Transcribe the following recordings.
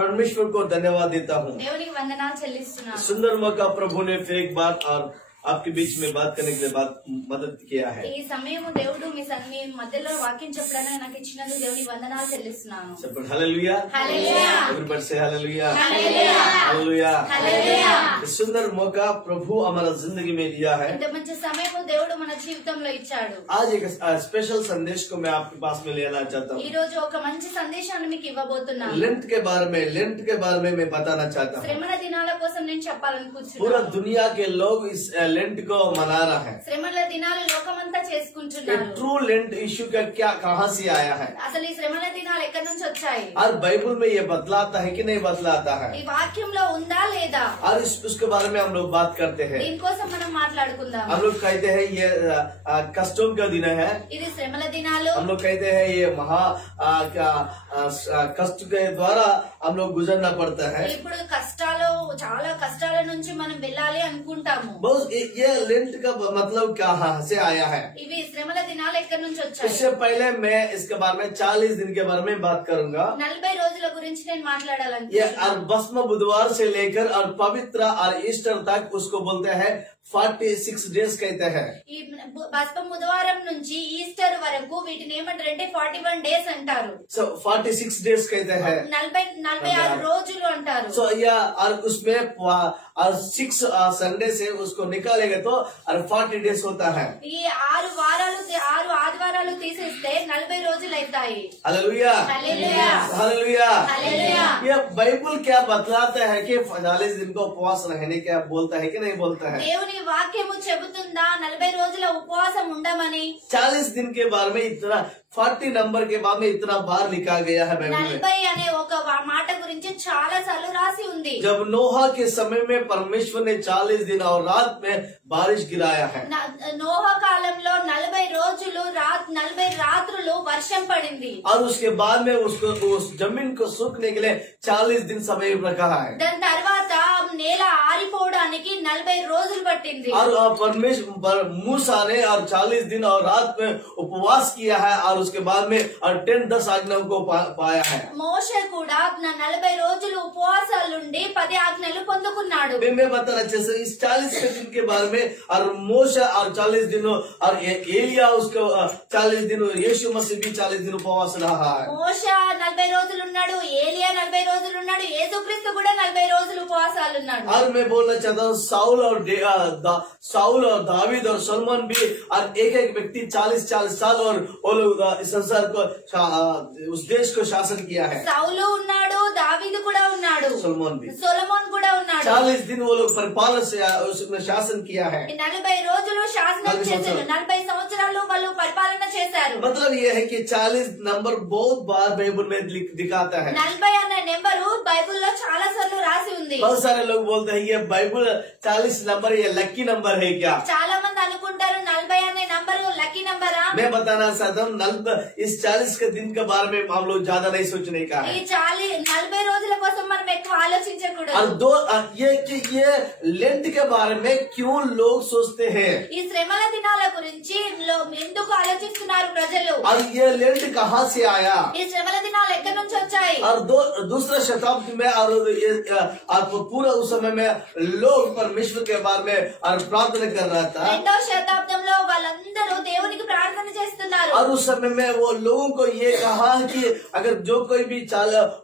परमेश्वर को धन्यवाद देता हूँ। దేవునికి వందనాలు చెల్లిస్తున్నాను। सुंदर मौका प्रभु ने फिर एक बार और आपके बीच में बात करने के लिए मदद किया है। ఈ సమయము దేవుడు మీ మధ్యలో వాక్యం చెప్పడానికి నాకు ఇచ్చినందుకు దేవునికి వందనాలు చెల్లిస్తున్నాను। हालेलुया हालेलुया एवरीबॉडी से हालेलुया हालेलुया हालेलुया हालेलुया। सुंदर मौका प्रभु हमारा जिंदगी में दिया है। ఇంత మంచి సమయము దేవుడు మన జీవితంలో ఇచ్చాడు। आज एक स्पेशल संदेश को मैं आपके पास में लेना चाहता हूँ। ఈ రోజు ఒక మంచి సందేశాన్ని మీకు ఇవ్వబోతున్నాను। लेंट के बारे में मैं बताना चाहता हूँ। శ్రమల దినాల కోసం నేను చెప్పాలనుకుంటున్నాను। पूरा दुनिया के लोग इस लेंट को मना रहा है। శ్రమల దినాలు లోకమంతా చేసుకుంటున్నారు। ट्रू लेंट इश्यू का क्या कहाँ से आया है? అసలు ఈ శ్రమల దినాలు ఎక్కడి నుంచి వచ్చాయి? और बाइबल में ये बतलाता है कि नहीं बतलाता है? ఈ వాక్యంలో ఉందా లేదా? और उसके बारे में हम लोग बात करते हैं। దీనికోసం మనం మాట్లాడుకుందాం। हम लोग कहते हैं ये कष्टों का दिन है। ఇది శ్రమల దినాలు। हम लोग कहते हैं ये महा कष्ट के द्वारा हम लोग गुजरना पड़ता है। ఇప్పుడు కష్టాలు చాలా కష్టాల నుంచి మనం వెళ్ళాలి అనుకుంటాము। बहुत ये लेंट का मतलब कहाँ से आया है? ఇవి శ్రమల దినాలు ఎక్కడి నుంచి వచ్చాయి? इससे पहले मैं इसके बारे में 40 दिन के बारे में बात करूंगा। 40 రోజుల గురించి నేను ये మాట్లాడాలనుకుంటున్నాను। और भस्म बुधवार से लेकर और पवित्र और ईस्टर तक उसको बोलते हैं 46 डेज कहते हैं। ఈ భస్మ బుధవారం నుంచి ఈస్టర్ వరకు వీటిని ఏమంటారంటే 41 డేస్ అంటారు। So 46 डेज कहते हैं। 46 రోజులు అంటారు। So और उसमें और 6 संडे से उसको निकालेगा तो और 40 डेज होता है। ఈ 6 ఆదివారాలు తీసేస్తే 40 రోజులు అవుతాయి। Hallelujah hallelujah hallelujah hallelujah. ये बाइबल क्या बतलाता है कि 40 दिन का उपवास रहने क्या बोलता है कि नहीं बोलता है? దేవుని వాక్యము చెబుతుందా 40 రోజుల ఉపవాసం ఉండమని? 40 दिन के बारे में इतना 40 नंबर के बाद में इतना बार लिखा गया है बाइबल में। 40 అనే ఒక మాట గురించి చాలా సార్లు రాసి ఉంది। जब नोहा के समय में परमेश्वर ने 40 दिन और रात में बारिश गिराया है। నోహ కాలంలో 40 రోజులు 40 రాత్రులు వర్షం పడింది। और उसके बाद में उसको उस जमीन को सूखने के लिए 40 दिन समय रखा है। దాని తర్వాత నేల ఆరిపోవడానికి 40 రోజులు పట్టింది। और परमेश्वर मूसा ने और 40 दिन और रात में उपवास किया है और उसके बाद में और 10 आज्ञाओं को पाया है। మోషే కూడా 40 రోజులు ఉపవాసాలుండి 10 ఆజ్ఞలు పొందుకున్నాడు। मैं बताना चाहता इस 40 दिन के बारे में और मूसा और 40 दिन और एलिया उसको 40 दिन, यीशु मसीह भी 40 दिन उपवास रहा है। మోషే 40 రోజులు ఉన్నాడు, ఏలియా 40 రోజులు ఉన్నాడు, యేసుక్రీస్తు కూడా 40 రోజులు ఉపవాసాలు ఉన్నాడు। और मैं बोलना चाहता हूँ साउल और दावीद और सलमान भी और एक व्यक्ति 40 साल और वो लोग इस संसार को उस देश को शासन किया है। సౌలు ఉన్నాడు, దావీదు కూడా ఉన్నాడు, సొలొమోన్ కూడా ఉన్నాడు। 40 दिन वो लोग परिपालन से उसने शासन किया है। 40 రోజులు శాసనం చేశారు, 40 సంవత్సరాలు వాళ్ళు పరిపాలన చేశారు। मतलब ये है कि 40 नंबर बहुत बार बाइबल में दिखाता है। 40 అనే నెంబరు బైబిల్లో చాలా సార్లు రాసి ఉంది। बहुत सारे लोग बोलते हैं ये बाइबल 40 नंबर ये लकी नंबर है क्या? చాలా మంది అనుకుంటారు 40 అనే నంబరు లక్కీ నంబరా। मैं बताना चाहता हूँ इस 40 के दिन के बारे में हम लोग ज्यादा नहीं सोचने का है। ఈ 40 రోజుల కోసం మనం ఎక్కువ ఆలోచించకూడదు। और ये लेंट के बारे में क्यों लोग सोचते हैं? ఈ శ్రమల దినాల గురించి ఎందుకు ఆలోచిస్తున్నారు ప్రజలు? और ये लेंट कहाँ से आया? ఈ శ్రమల దినాలు ఎక్కడి నుంచి వచ్చాయి? और दूसरा शताब्दी में और पूरा उस समय में लोग परमेश्वर के बारे में और प्रार्थना कर रहा था। రెండో శతాబ్దంలో వాళ్ళందరూ దేవునికి ప్రార్థన చేస్తున్నారు। और उस समय में वो लोगों को ये कहा कि अगर जो कोई भी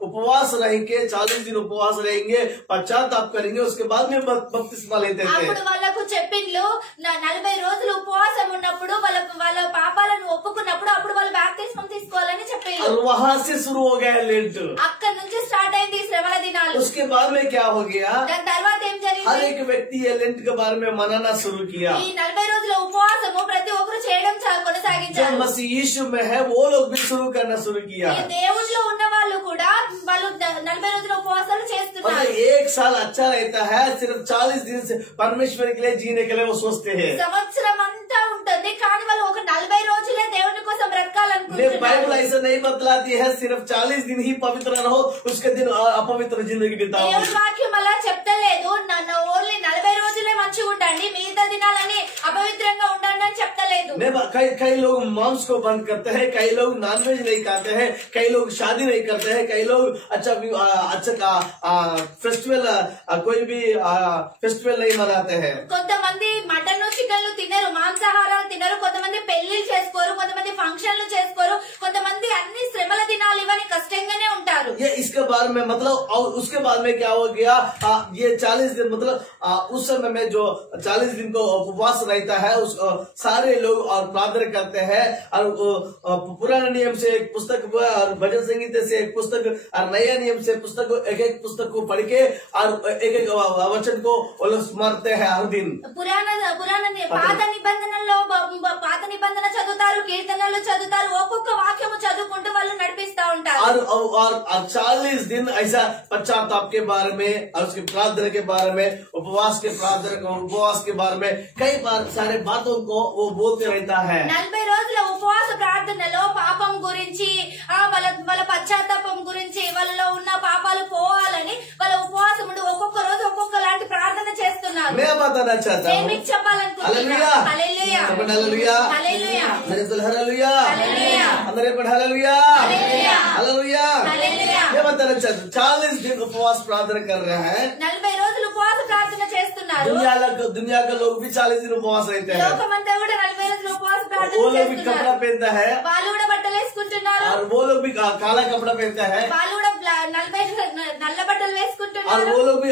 उपवास रहेंगे 40 दिन उपवास रहेंगे, पश्चाताप करेंगे, उसके बाद में बपतिस्मा लेते थे। అప్పుడు వాళ్ళకు చెప్పిండ్లు 40 రోజులు ఉపవాసం ఉన్నప్పుడు వాళ్ళ పాపాలను ఒప్పుకున్నప్పుడు అప్పుడు వాళ్ళు బాప్తిస్మం తీసుకోవాలని చెప్పిండ్రు। और वहाँ से शुरू हो गया लेंट। అక్కడ నుంచి స్టార్ట్ అయింది శ్రమల దినాలు। उसके बाद में क्या हो गया? దాని తర్వాత ఏం జరిగింది? हर एक व्यक्ति ये लेंट के बारे में मनाना शुरू किया। ఈ 40 రోజుల ఉపవాసము ప్రతి ఒక్కరు చేయడం కొనసాగించారు। जो मसीह यीशु में है वो लोग भी शुरू करना शुरू किया। ఈ దేవునిలో ఉన్న వాళ్ళు కూడా వాళ్ళు 40 రోజుల ఉపవాసాలు చేస్తున్నారు। एक साल अच्छा रहता है, सिर्फ 40 दिन से परमेश्वर के लिए जीने के लिए वो सोचते हैं। సంవత్సరం అంతా ఉంటుంది కానీ వాళ్ళు ఒక 40 రోజులే దేవుని కోసం బ్రతకాలనుకుంటున్నారు। बाइबल ऐसा नहीं बतलाती है सिर्फ 40 दिन ही पवित्र रहो, उसके दिन अपवित्र जिंदगी बिताओ। దేవుని వాక్యం అలా చెప్తలేదు, ఓన్లీ 40 రోజులే మంచిగా ఉండండి, మిగతా దినాలని అపవిత్రంగా ఉండండి అని చెప్తలేదు. कई लोग मांस को बंद करते हैं, कई लोग नॉनवेज नहीं खाते हैं, कई लोग शादी नहीं करते हैं, कई लोग अच्छा फेस्टिवल कोई भी फेस्टिवल नहीं मनाते हैं. కొంతమంది మటన్ చికెన్లు తినరు, మాంసాహారాలు తినరు, కొంతమంది పెళ్లిళ్ళు చేసుకోరు, కొంతమంది ఫంక్షన్లు చేసుకోరు, కొంతమంది అన్ని శ్రమల దినాలు ఇవన్నీ కష్టంగానే ఉంటారు. ये इसके बाद में मतलब और उसके बाद में क्या हो गया, ये 40 दिन मतलब उस समय में जो 40 दिन को उपवास रहता है उस सारे लोग और प्रार्थना करते हैं. और पुराने नियम से एक पुस्तक और भजन संगीत से एक पुस्तक और नया नियम से पुस्तक, एक एक पुस्तक को पढ़ के और एक एक वचन को वो लोग स्मरते हैं हर दिन. పాత నిబంధనలో పాత నిబంధన చదువుతారు, కీర్తనలు చదువుతారు, ఒక్కొక్క వాక్యము చదువుకుంటూ వాళ్ళు నడిపిస్తా ఉంటారు. और 40 दिन ऐसा पश्चाताप के बारे में और उसके प्रार्थना के बारे में, उपवास के प्रार्थना उपवास के बारे में कई बार सारे बातों को वो बोलते रहता है. 40 రోజుల ఉపవాస ప్రార్థనలో పాపం గురించి, వాళ్ళ పశ్చాత్తాపం గురించి, వాళ్ళలో ఉన్న పాపాలు పోవాలని వాళ్ళ ఉపవాసం ఉండి ఒక్కొక్క రోజు ఒక్కొక్క లాంటి ప్రార్థన చేస్తున్నారు. मैं बताना चाहता हूँ. మీకు చెప్పాలనుకుంటున్నా. Hallelujah, hallelujah, hallelujah, hallelujah, hallelujah, hallelujah, अंदर पर हालेलुया, हालेलुया, हालेलुया. हालेलुया. मैं बताना चाहता हूँ 40 दिन उपवास प्रार्थना कर रहे हैं. 40 రోజులు ఉపవాస ప్రార్థన చేస్తున్నారు. दुनिया के लोग भी 40 दिन उपवास रहते हैं. లోకమంతా కూడా 40 రోజులు ఉపవాస ప్రార్థన वो लोग भी చేస్తున్నారు. कपड़ा पहनता है వాళ్ళు కూడా బట్టలు వేసుకుంటున్నారు. और वो लोग भी काला कपड़ा पहनता है. వాళ్ళు కూడా నల్ల బట్టలు और వేసుకుంటున్నారు. वो लोग भी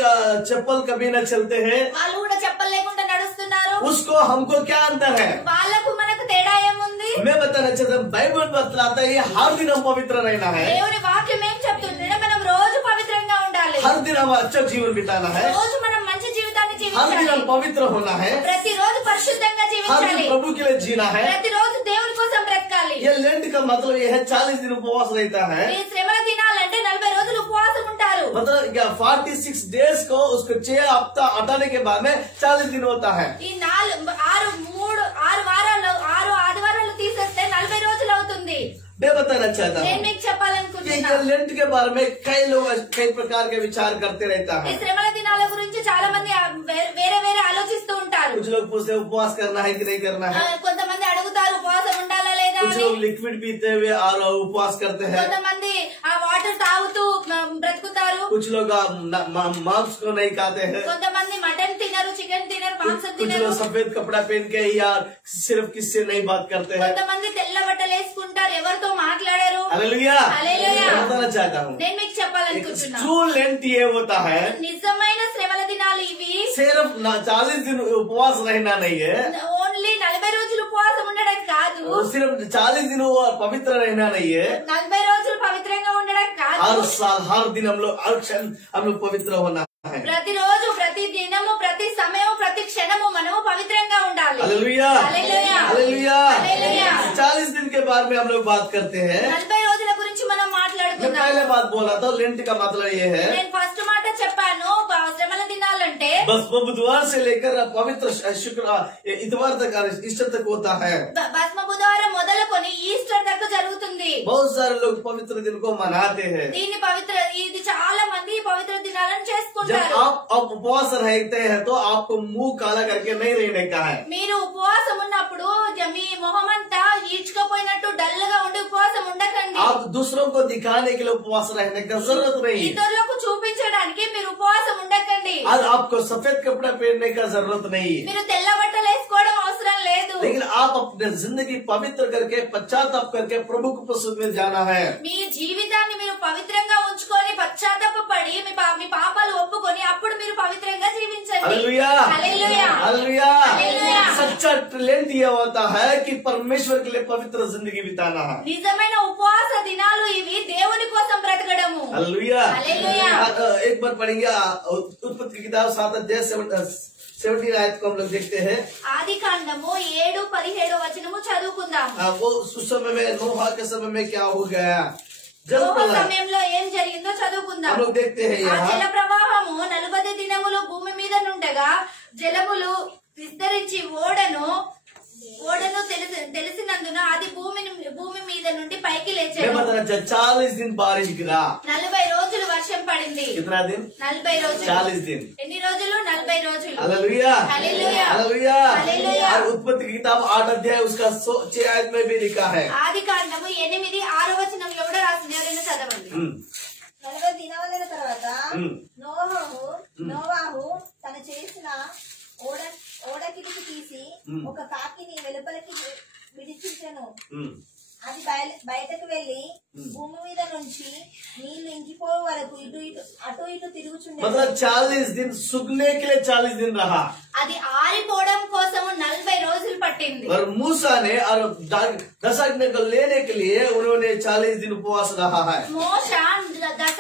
चप्पल कभी न चलते हैं. వాళ్ళు కూడా చెప్పలు లేకుండా నడుస్తున్నారు. उसको हमको क्या अंतर है? వాళ్ళకు మనకు తేడా ఏముంది? मैं बताना चाहता हूँ बाइबल बतलाता है ये हर दिन हम पवित्र रहना है, దేవుని వాక్యం ఏం చెప్తుంది? మనం రోజు పవిత్రంగా ఉండాలి, हर दिन हम अच्छा जीवन बिताना है, రోజు మనం మంచి జీవితాన్ని हर दिन జీవించాలి, हम पवित्र होना है, ప్రతిరోజు పరిశుద్ధంగా हर జీవించాలి, दिन प्रभु के लिए जीना है. ప్రతిరోజు దేవుని కోసం బ్రతకాలి. ये लेंट का मतलब ये है 40 दिन उपवास रहता है. ఈ శ్రమల దినాలంటే 40 రోజులు ఉపవాసం ఉంటారు. मतलब 46 डेज को उसको 6 हफ्ता हटाने के बाद में 40 दिन होता है. ఈ 6 వారాలు 6 ఆదివారాలు తీసేస్తే 40 రోజులు అవుతుంది. मैं बताना चाहता నేను हूँ మీకు कि చెప్పాలనుకుంటున్నా. ये लेंट के बारे में कई लोग कई प्रकार के विचार करते रहता ఈ है. శ్రమల దినాల గురించి చాలా మంది వేరే వేరే ఆలోచిస్తూ ఉంటారు. कुछ लोग पूछते हैं उपवास करना है कि नहीं करना है. కొంతమంది అడుగుతారు ఉపవాసం ఉండాలా లేదా कुछ అని. लोग लिक्विड पीते हुए और उपवास करते हैं. కొంతమంది ఆ వాటర్ తాగుతూ బ్రతుకుతారు. कुछ लोग मांस को नहीं खाते हैं. కొంతమంది మటన్ తినరు, చికెన్ తినరు, మాంసం कुछ తినరు. लोग सफेद कपड़ा पहन के या सिर्फ किससे नहीं बात करते हैं. కొంతమంది తెల్ల బట్టలు వేసుకుంటారు, ఎవరితో మాట్లాడరు. हालेलुया. हालेलुया. मैं बताना चाहता हूँ నేను మీకు చెప్పాలనుకుంటున్నా. ट्रू लेंट ये होता है నిజమైన శ్రమల దినాలు ఇవి. सिर्फ 40 दिन उपवास रहना नहीं है, ఓన్లీ 40 రోజులు ఉపవాసం ఉండడం కాదు, सिर्फ 40 दिन वो पवित्र रहना नहीं है. 40 రోజులు పవిత్రంగా ఉండడం కాదు. हर साल हर दिन हम लोग हर क्षण हम लोग पवित्र होना है. ప్రతిరోజు, ప్రతి దినము, ప్రతి సమయం, ప్రతి క్షణము మనము పవిత్రంగా ఉండాలి. Hallelujah, hallelujah, hallelujah. हालेलुया. 40 दिन के बाद में हम लोग बात करते हैं. 40 రోజుల గురించి మనం मैं మాట్లాడుకున్నాం. पहले बात बोला था लेंट का मतलब ये है నేను ఫస్ట్ మాట చెప్పాను, శ్రమల దినాలంటే बस वो बुधवार से लेकर पवित्र शुक्र इतवार तक ईस्टर तक होता है. భస్మ బుధవారం మొదలుకొని ఈస్టర్ దాకా జరుగుతుంది. बहुत सारे लोग पवित्र दिन को मनाते हैं. ఇది చాలా మంది ఈ పవిత్ర దినాలను जब చేసుకుంటారు. आप उपवास रहते हैं तो आपको मुंह काला करके नहीं रहने का है. మీరు ఉపవాసం ఉన్నప్పుడు మీ మొహం అంతా ఈడ్చుకోపోయినట్టు డల్ గా ఉండి ఉపవాసం ఉండకండి. आप दूसरों को दिखाने के लिए उपवास रहने का जरूरत नहीं. ఇతరులకు చూపించడానికి మీరు ఉపవాసం ఉండకండి. और आपको सफेद कपड़ा पहनने का जरूरत नहीं. మీరు తెల్ల బట్టలు వేసుకోవడం అవసరం లేదు. लेकिन आप अपने जिंदगी पवित्र करके पश्चाताप करके प्रभु को पसंद में जाना है. మీ జీవితాన్ని మీరు పవిత్రంగా ఉంచుకొని పశ్చాత్తాపపడి మీ పాపాలు ఒప్పుకొని అప్పుడు మీరు పవిత్రంగా జీవించండి. Hallelujah, hallelujah, hallelujah. हालेलुया. सच्चा टैलेंट ये होता है कि परमेश्वर के लिए पवित्र जिंदगी बिताना है. నిజమైన ఉపవాస దినాలు ఇవి దేవుని కోసం బ్రతకడము. हालेलुया. हालेलुया. एक बार पढ़ेंगे उत्पत्ति की किताब 7 अध्याय 17 आयत को हम लोग देखते हैं. ఆది కాండము 7-17 వచనము చదువుకుందాం. वो उस समय में नोहा के समय में क्या हो गया, जल నోహ प्रलय సమయంలో ఏం జరిగిందో చదువుకుందాం. हम लोग देखते हैं ఆ यहाँ. జల ప్రవాహము 40 దినములు భూమి మీద నుండగా జలములు విస్తరించి ఓడను తెలిసినందున అది భూమి మీద నుండి పైకి లేచాడు. 40 दिन बारिश गिरा. 40 రోజులు వర్షం పడింది. పడింది. कितना दिन? 40 రోజులు. 40 दिन. ఎన్ని రోజులు? 40 రోజులు. Hallelujah, hallelujah, hallelujah. हालेलुया. और उत्पत्ति की किताब 8 अध्याय उसका 6 आयत में भी लिखा है. ఆది కాండము 8:6 వచనంలో కూడా రాసింది. ఎవరైనా చదవండి. 40 దినాల తర్వాత నోవాహు తను చేసిన ఓడ కిటికీ తీసి ఒక కాకిని వెలుపలికి విడిచించెను. అది బయటకు వెళ్లి భూమి మీద నుంచి నీళ్లు ఇంకిపోయే వరకు అటు ఇటు తిరుగుచుండే. मतलब 40 दिन सूखने के लिए 40 दिन रहा. అది ఆరిపోవడం కోసం 40 రోజులు పట్టింది. और मूसा ने और 10 आज्ञा को लेने के लिए उन्होंने 40 दिन उपवास रहा है. మోషే 10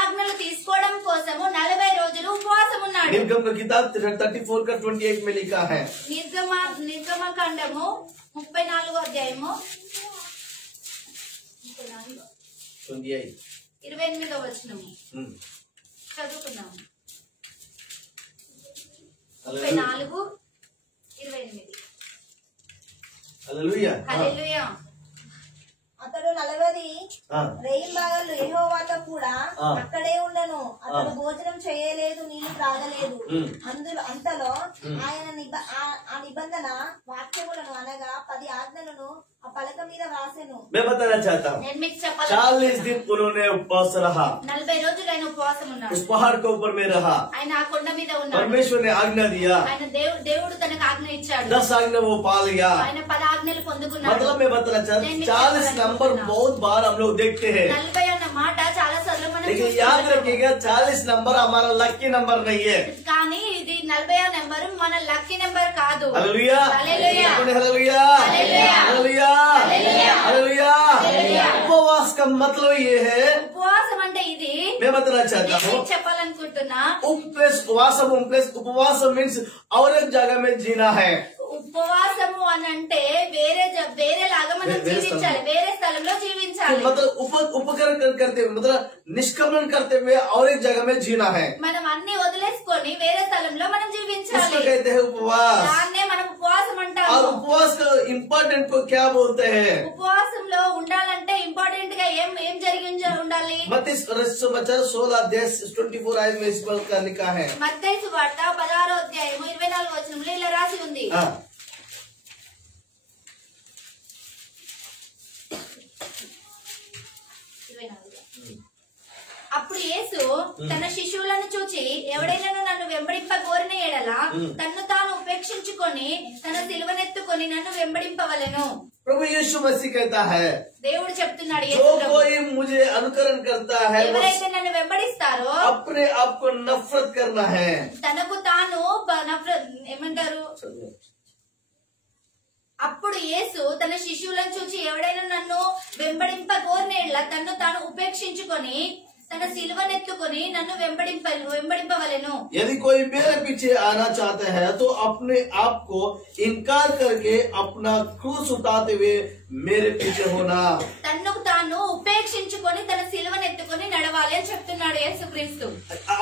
ఆజ్ఞలు తీసుకోవడం కోసం 40 రోజులు ఉపవాసం ఉన్నాడు. निर्गम की किताब 34 का 28 में लिखा है. నిర్గమకాండము 34 అధ్యాయము 28వ వచనము చదువుకుందాము. 34:28. हालेलुया. హల్లెలూయా. అతడు 40 రేయింబగళ్ళు యెహోవాతో కూడా అక్కడే ఉండను. అతడు భోజనం చేయలేదు, నీళ్లు తాగలేదు. అంతలో ఆయన ఆ నిబంధన వాక్యములను అనగా 10 ఆజ్ఞలను ఆ పలక మీద రాసెను. मैं बताना चाहता हूँ, నేను మీకు చెప్పాలి. 40 दिन उन्होंने उपवास रहा. 40 రోజులు ఆయన ఉపవాసం ఉన్నాడు. उस पहाड़ के ऊपर में रहा. ఆయన ఆ కొండ మీద ఉన్నాడు. परमेश्वर ने आज्ञा दिया. ఆయన దేవుడు తనకు ఆజ్ఞ ఇచ్చాడు. 10 आज्ञा वो पा लिया. ఆయన 10 ఆజ్ఞలు పొందుకున్నాడు. मतलब मैं बताना चाहता हूँ, 40 नंबर बहुत बार हम लोग देखते हैं, 40 అన్న మాట చాలా సార్లు మనం लेकिन याद रखिएगा 40 नंबर हमारा लकी नंबर नहीं है. కానీ ఇది 40వ నెంబర్ మన లక్కీ నెంబర్ కాదు. Hallelujah, hallelujah, hallelujah, hallelujah, hallelujah, hallelujah. उपवास का मतलब ये है, ఉపవాసం అంటే ఇది मैं बताना चाहता हूँ, నేను చెప్పాలనుకుంటున్నా. उपवास मीन्स और एक जगह में जीना है. ఉపవాసము అని అంటే వేరేలాగా మనం జీవించాలి, వేరే స్థలంలో జీవించాలి. मतलब उपकरण करते हुए, मतलब निष्क्रमण करते हुए और एक जगह में जीना है. మనం అన్ని వదిలేసుకొని వేరే స్థలంలో మనం జీవించాలి. इसको कहते हैं उपवास. దాన్నే మనం ఉపవాసం और అంటాము. उपवास का इम्पोर्टेंट को क्या बोलते हैं? ఉపవాసంలో ఉండాలంటే ఇంపార్టెంట్ గా ఏం జరిగి ఉండాలి? मत्ती 16 अध्याय 24 आयत में इस बात का लिखा है. మత్తయి సువార్త 16వ అధ్యాయము 24వ వచనంలో ఇలా రాసి ఉంది. అప్పుడు యేసు తన శిష్యులను చూచి, ఎవడైనా నన్ను వెంబడింప కోరిన ఎడల తన్ను తాను ఉపేక్షించుకొని తన సిలువనెత్తుకొని నన్ను వెంబడింపవలెను. प्रभु यीशु मसीह कहता है, దేవుడు చెప్తున్నాడు, जो कोई मुझे अनुकरण करता है ఎవరైతే నన్ను వెంబడిస్తారో अपने आप को नफरत करना है. తనకు తాను ఏమంటారు? అప్పుడు యేసు తన శిష్యులను చూచి, ఎవడైనా నన్ను వెంబడింప కోరిన ఎడల తన్ను తాను ఉపేక్షించుకొని తన సిలువనెత్తుకొని నన్ను వెంబడింపవలెను. यदि कोई मेरे पीछे आना चाहता है तो अपने आप को इनकार करके अपना क्रूस उठाते हुए मेरे पीछे होना. తన్నుకు తాను ఉపేక్షించుకొని తన సిలువనెత్తుకొని నడవాలి అని చెప్తున్నాడు యేసుక్రీస్తు.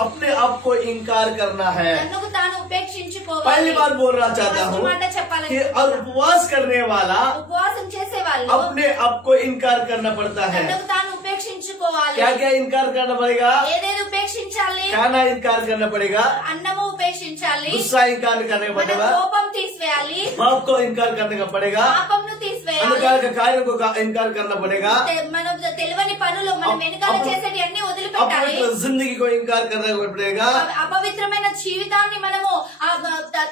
अपने आप को इनकार करना है. తన్నుకు తాను ఉపేక్షించుకోవాలి. पहली बात बोल रहा चाहता हूँ మాట చెప్పాలి. कि और उपवास करने वाला ఉపవాసం చేసే వాళ్ళు अपने आप को इनकार करना पड़ता है. తన్నుకు తాను ఉపేక్షించుకోవాలి. क्या क्या इनकार करना पड़ेगा? ఏదేది ఉపేక్షించాలి? खाना इनकार करना पड़ेगा, అన్నము ఉపేక్షించాలి, गुस्सा इनकार करने का మన पड़ेगा, కోపం తీసివేయాలి, पाप को इनकार करने का पड़ेगा, పాపంను తీసివేయాలి, अंधकार के कार्यों को इनकार करना पड़ेगा, మనం తెలియని పనులు మనం వెనకాల చేసేటి అన్ని వదిలిపెట్టాలి, अपवित्र जिंदगी को इनकार करना पड़ेगा. అపవిత్రమైన జీవితాన్ని మనము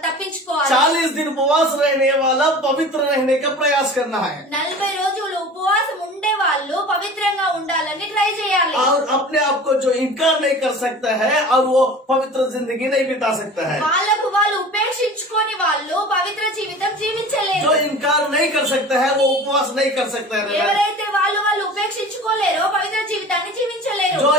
తప్పించుకోవాలి. 40 दिन उपवास रहने वाला पवित्र रहने का प्रयास करना है 40 రోజులు ఉపవాసం ఉండే వాళ్ళు పవిత్రంగా ఉండాలని ట్రై చేయాలి. और अपने आप को जो इनकार नहीं कर सकता है और वो पवित्र जिंदगी नहीं बिता सकता है. వాళ్ళకు వాళ్ళు ఉపేక్షించుకొని వాళ్ళు పవిత్ర జీవితం జీవించలేరు. जो इनकार नहीं कर सकता है वो उपवास नहीं कर सकता है. ఎవరైతే వాళ్ళు ఉపేక్షించుకోలేరో పవిత్ర జీవితాన్ని జీవించలేరు. जो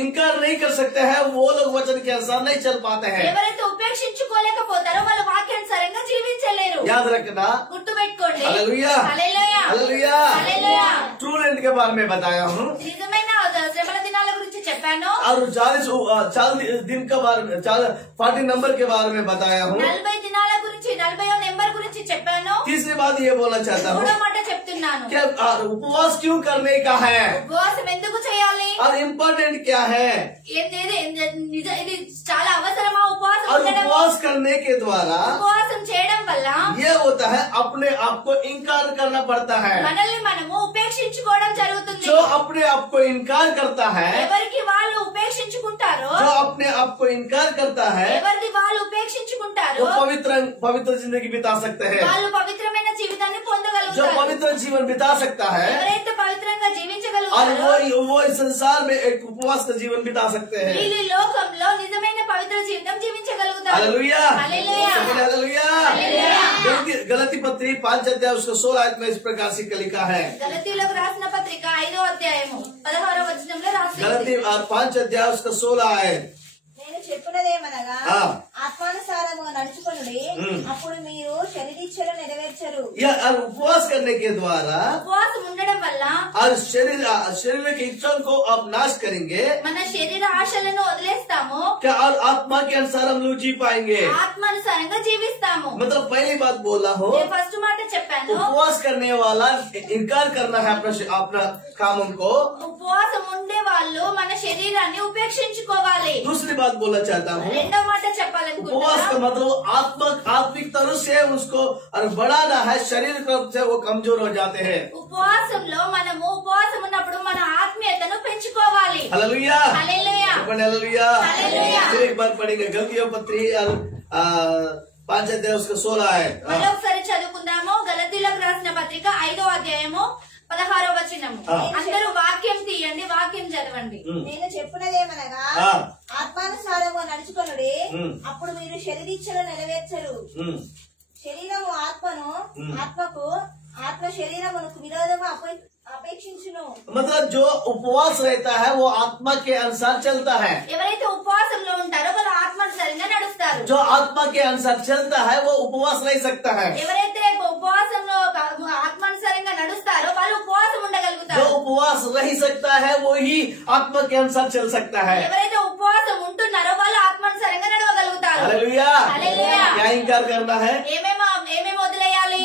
इनकार नहीं कर सकते हैं वो लोग वचन के अनुसार नहीं चल पाते हैं. ఎవరైతే ఉపేక్షించుకోలేకపోతారో వాళ్ళు వాక్యానుసారంగా జీవించలేరు. याद रखना. గుర్తుపెట్టుకోండి. हालेलुया, హల్లెలూయా, हालेलुया. హల్లెలూయా. ट्रू लैंड के बारे में बताया हूँ నిజమైన శ్రమల దినాల గురించి చెప్పాను. और 40 दिन के बारे में 40 नंबर के बारे में बताया हूँ. 40 దినాల గురించి 40వ నెంబర్ గురించి చెప్పాను. तीसरी बात ये बोलना चाहता हूँ మూడో మాట చెప్తున్నాను. कि उपवास क्यों करने का है. ఉపవాసం ఎందుకు చేయాలి? और इम्पोर्टेंट क्या है? ఇది చాలా అవసరమా ఉపవాసం और ఉండడం? उपवास करने के द्वारा ఉపవాసం చేయడం వల్ల ये होता है अपने आप को इनकार करना पड़ता है। మనల్ని మనము ఉపేక్షించుకోవడం జరుగుతుంది. जो अपने आप को इनकार करता है, ఎవరికి వాళ్ళు ఉపేక్షించుకుంటారో, जो अपने आप को इनकार करता है, ఎవరిది వాళ్ళు ఉపేక్షించుకుంటారో वो पवित्र जिंदगी बिता सकते हैं। వాళ్ళు పవిత్రమైన జీవితాన్ని जो పొందగలుగుతారు. पवित्र जीवन बिता सकता है ఎవరైతే పవిత్రంగా और జీవించగలుగుతారో वो इस संसार में एक उपवास का जीवन बिता सकते हैं। వీళ్ళు ఈ లోకంలో నిజమైన పవిత్ర జీవితం జీవించగలుగుతారు. हालेलुया, హల్లెలూయా, हालेलुया। हालेलुया। गलती पत्री 5 अध्याय उसका 16 आयत में इस प्रकार से लिखा है। గలతీయులకు రాసిన పత్రిక 5వ అధ్యాయము 16వ వచనంలో రాసి ఉంది. गलती 5 अध्याय उसका 16 आयत। నేను చెప్పినదేమనగా ఆ. ఆత్మానుసారముగా నడుచుకొనుడి, అప్పుడు మీరు శరీరీచ్ఛలు నెరవేర్చరు. यह उपवास करने के द्वारा ఉపవాసం ఉండడం వల్ల और शरीर की इच्छाओं को आप नाश करेंगे మన శరీర ఆశలను వదిలేస్తాము, क्या, और आत्मा के अनुसार हम लोग जी पाएंगे। ఆత్మానుసారంగా జీవిస్తాము. मतलब पहली बात बोला हो, నేను ఫస్ట్ మాట చెప్పాను, उपवास करने वाला इनकार करना है अपना कामों को। ఉపవాసం ఉండే వాళ్ళు మన శరీరాన్ని ఉపేక్షించుకోవాలి. दूसरी बात बोलना चाहता हूँ, రెండో మాట उपवास का చెప్పాలనుకుంటున్నా, मतलब आत्मिक तरह से उसको और बढ़ाना है। शरीर तरफ से वो कमजोर हो जाते हैं। ఉపవాసంలో మనము ఉపవాసం ఉన్నప్పుడు మన ఆత్మీయతను పెంచుకోవాలి. हालेलुया, హల్లెలూయా, हालेलुया। हालेलुया। फिर एक बार पढ़ेंगे गलतियों पत्री 5 अध्याय उसका 16 है। మరొకసారి చదువుకుందాము. గలతీయులకు రాసిన పత్రిక 5వ అధ్యాయము 16వ వచనము. అందరూ వాక్యం తీయండి, వాక్యం చదవండి. నేను చెప్పినదేమనగా ఆ. ఆత్మానుసారముగా నడుచుకొనుడి, అప్పుడు మీరు శరీరీచ్ఛలు నెరవేర్చరు. శరీరము ఆత్మను, ఆత్మ శరీరమునకు విరోధము అపేక్షించును. मतलब जो उपवास रहता है वो आत्मा के अनुसार चलता है। ఎవరైతే ఉపవాసంలో ఉంటారో వాళ్ళు ఆత్మానుసారంగా నడుస్తారు. जो आत्मा के अनुसार चलता है वो उपवास रह सकता है। ఎవరైతే ఉపవాసంలో ఆత్మానుసారంగా నడుస్తారో వాళ్ళు ఉపవాసం जो ఉండగలుగుతారు. उपवास रह सकता है वो ही आत्मा के अनुसार चल सकता है। ఎవరైతే ఉపవాసం ఉంటున్నారో వాళ్ళు ఆత్మానుసారంగా నడవగలుగుతారు. हालेलुया। हालेलुया। क्या इनकार करना है? ఏమేమి వదిలేయాలి?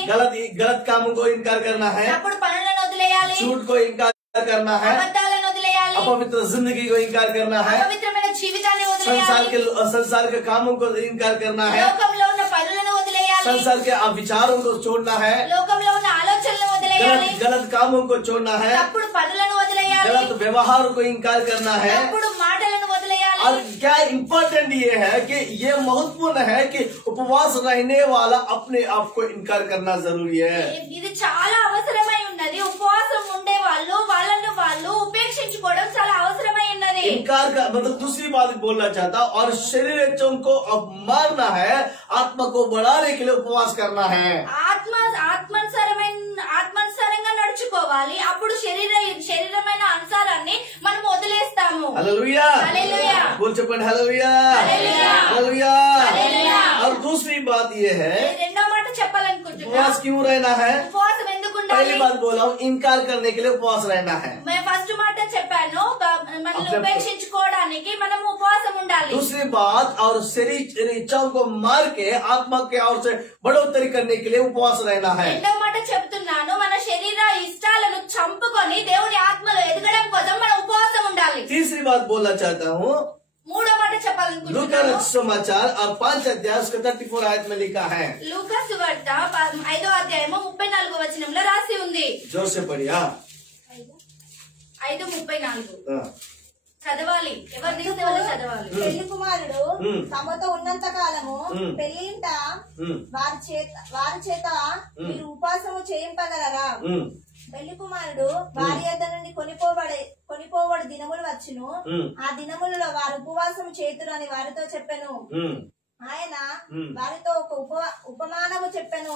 गलत कामों को इनकार करना है, తప్పుడు పనులను వదిలేయాలి, झूठ को इनकार करना है, అబద్ధాలను వదిలేయాలి, अपवित्र जिंदगी को इनकार करना है, అపవిత్రమైన జీవితాన్ని వదిలేయాలి, संसार के कामों को इनकार करना है, లోకంలో ఉన్న పనులను వదిలేయాలి, संसार के विचारों को छोड़ना है, లోకంలో ఉన్న ఆలోచనలను వదిలేయాలి, गलत कामों को छोड़ना है, తప్పుడు పనులను వదిలేయాలి, गलत व्यवहार को इनकार करना है। తప్పుడు మాటలను వదిలేయాలి. और क्या इम्पोर्टेंट ये है कि ये महत्वपूर्ण है कि उपवास रहने वाला अपने आप को इनकार करना जरूरी है। ఇది చాలా అవసరమై ఉన్నది. ఉపవాసం ఉండే వాళ్ళను వాళ్ళు ఉపేక్షించుకోవడం చాలా అవసరమై ఉన్నది. इनकार का मतलब दूसरी बात बोलना चाहता हूँ, और शरीर इच्छाओं को अब मारना है, आत्मा को बढ़ाने के लिए उपवास करना है। ఆత్మానుసారంగా నడుచుకోవాలి. అప్పుడు శరీరమైన అనుసారాన్ని మనం వదిలేస్తాము. Hallelujah, hallelujah. बोल चपन हालेलुया, हालेलुया। हालेलुया। हालेलुया। और दूसरी बात ये है, రెండో మాట చెప్పాలనుకుంటున్నా, उपवास क्यों रहना है? ఉపవాసం ఎందుకు ఉండాలి? पहली बात बोला हूँ, इनकार करने के लिए उपवास रहना है। मैं ఫస్ట్ మాట చెప్పాను, మనల్ని ఉపేక్షించుకోవడానికి మనం ఉపవాసం ఉండాలి. दूसरी बात, और शरीर इच्छाओं को मार के आत्मा के ओर से बढ़ोतरी करने के लिए उपवास रहना है। రెండో మాట చెప్తున్నాను, మన శరీర ఇష్టాలను చంపుకొని దేవుని ఆత్మలో ఎదగడం కోసం మనం ఉపవాసం ఉండాలి. तीसरी बात बोलना चाहता हूँ, మూడో మాట लूका చెప్పాలనుకుంటున్నాను, समाचार 5 अध्याय उसका 34 आयत में लिखा है। లూకా సువార్త 5వ అధ్యాయము 34వ వచనంలో రాసి ఉంది. जोर से पढ़िया। 5:34 చదవాలి. ఎవరు తీస్తే వాళ్ళు చదవాలి. పెళ్లి కుమారుడు తమతో ఉన్నంత కాలము పెళ్లింట వారి చేత మీరు ఉపాసము చేయింపగలరా? పెళ్లి కుమారుడు వారి యొద్ద నుండి కొనిపోబడు దినములు వచ్చును, ఆ దినములలో వారు ఉపవాసం చేతురు అని వారితో చెప్పెను. ఆయన వారితో ఒక ఉపమానము చెప్పెను.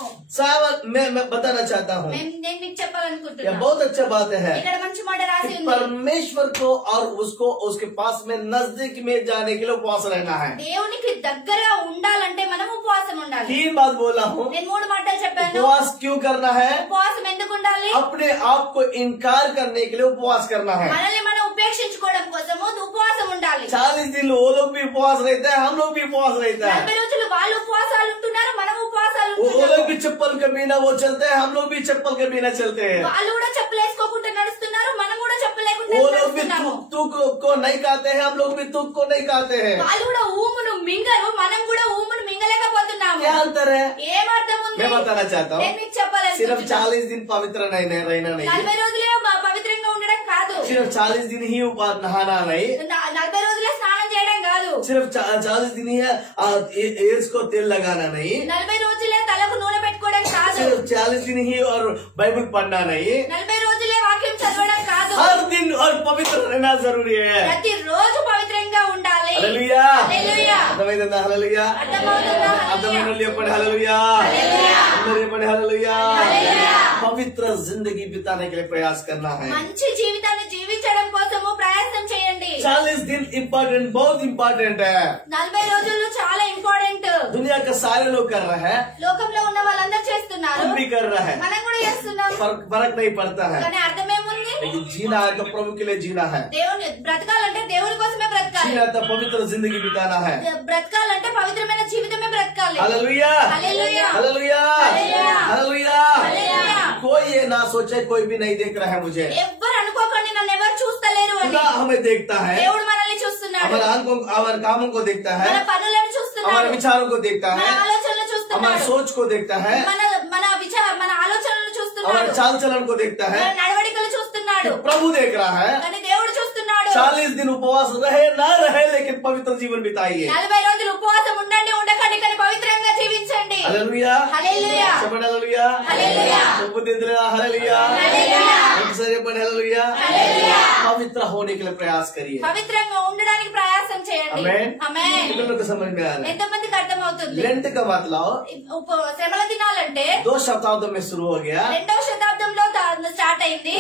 मैं बताना चाहता हूँ, నేను మీకు यह చెప్పాలనుకుంటున్నాను, बहुत अच्छा बात है ఇక్కడ మంచి మాట రాసి ఉంది. परमेश्वर को और उसको उसके पास में नजदीक में जाने के लिए उपवास रहना है। దేవునికి దగ్గరగా ఉండాలంటే మనం ఉపవాసం ఉండాలి. 3 बात बोला हूँ, నేను 3 మాటలు చెప్పాను. उपवास क्यों करना है? ఉపవాసం ఎందుకు ఉండాలి? अपने आप को इनकार करने के लिए उपवास करना है। మనల్ని మనం ఉపేక్షించుకోవడం కోసము ఉపవాసం ఉండాలి. 40 दिन वो लोग भी उपवास रहते हैं, हम लोग भी उपवास रहता है। 40 రోజులు వాళ్ళు ఉపవాసాలు ఉంటున్నారు, మనం ఉపవాసాలు वो लोग ఉంటున్నాము. भी चप्पल के बिना वो चलते हैं, हम लोग भी चप्पल के बिना चलते हैं। వాళ్ళు కూడా చెప్పులు వేసుకోకుండా నడుస్తున్నారు, మనం కూడా చెప్పులు లేకుండా वो लोग भी तुक को नहीं खाते हैं, हम लोग भी तुक को नहीं खाते हैं। వాళ్ళు కూడా ఊమును మింగరు, మనం కూడా ఊమును మింగలేకపోతున్నాము। क्या अंतर है? ఏం అర్థం ఉంది? मैं बताना चाहता हूँ, నేను మీకు చెప్పాలి, सिर्फ 40 दिन पवित्र रहना नहीं, 40 రోజులే పవిత్రంగా ఉండడం కాదు, सिर्फ 40 दिन ही नहाना नहीं, 40 రోజులే స్నానం చేయడం కాదు, सिर्फ 40 दिन ही एर्स को तेल लगाना नहीं, 40 రోజులే తలకు నూనె పెట్టుకోవడం కాదు, सिर्फ 40 दिन ही और बाइबल पढ़ना नहीं, 40 రోజులే వాక్యం చదవడం కాదు, हर दिन और पवित्र रहना जरूरी है। ప్రతి రోజు పవిత్రంగా ఉండాలి। హల్లెలూయా, హల్లెలూయా, అర్థమైందా? హల్లెలూయా, అర్థమవుతుందా? అర్థమైన చెప్పండి హల్లెలూయా, హల్లెలూయా, అందరూ చెప్పండి హల్లెలూయా। హల్లెలూయా। पवित्र जिंदगी बिताने के लिए प्रयास करना है। మంచి జీవితాన్ని జీవించడం కోసము ప్రయత్నం చేయండి। 40 दिन इम्पोर्टेंट, बहुत इम्पोर्टेंट है। 40 రోజులు చాలా ఇంపార్టెంట్। दुनिया के सारे लोग कर रहे हैं, లోకంలో ఉన్న వాళ్ళందరూ చేస్తున్నారు, हम भी कर रहे हैं, మనం కూడా చేస్తున్నాం, फर्क नहीं पड़ता है। కానీ అర్థమేముంది? लेकिन जीना है तो प्रभु के लिए जीना है, దేవుని బ్రతకాలంటే దేవుని కోసమే బ్రతకాలి, जीना तो पवित्र जिंदगी बिताना है। బ్రతకాలంటే పవిత్రమైన జీవితమే బ్రతకాలి। हालेलुया, హల్లెలూయా, हालेलुया, హల్లెలూయా, हालेलुया। హల్లెలూయా। कोई ये ना सोचे कोई भी नहीं देख रहा है मुझे, ఎవ్వరు అనుకోకండి నన్ను ఎవరు చూస్తలేరు అని, खुदा हमें देखता है, దేవుడు మనల్ని చూస్తున్నాడు, हमारे आंखों हमारे कामों को देखता है, మన పనులను చూస్తున్నాడు, हमारे विचारों को देखता మన है, ఆలోచనలు हमारे చూస్తున్నాడు, सोच को देखता है, మన ఆలోచనలు हमारे చూస్తున్నాడు, चाल चलन को देखता మన है। నడవడికలు చూస్తున్నాడు, प्रभु देख रहा है। కానీ దేవుడు చూస్తున్నాడు। 40 दिन उपवास रहे ना रहे, लेकिन पवित्र जीवन बिताइए। 40 రోజులు ఉపవాసం ఉండండి, ఉండకండి, కానీ పవిత్రంగా జీవించండి। हालेलुया, హల్లెలూయా, చెప్పండి హల్లెలూయా, హల్లెలూయా, చెప్పుదిద్దురా హల్లెలూయా, హల్లెలూయా, ఒకసారి చెప్పండి హల్లెలూయా। హల్లెలూయా। पवित्र होने के लिए प्रयास करिए। పవిత్రంగా ఉండడానికి ప్రయాసం చేయండి। आमेन। ఆమేన్। कितने लोग को समझ में आ रहा है? ఎంతమందికి అర్థమవుతుంది? लेंट का मतलब శ్రమల దినాలంటే 2 शताब्दों में शुरू हो गया। 2వ శతాబ్దంలో స్టార్ట్ అయింది।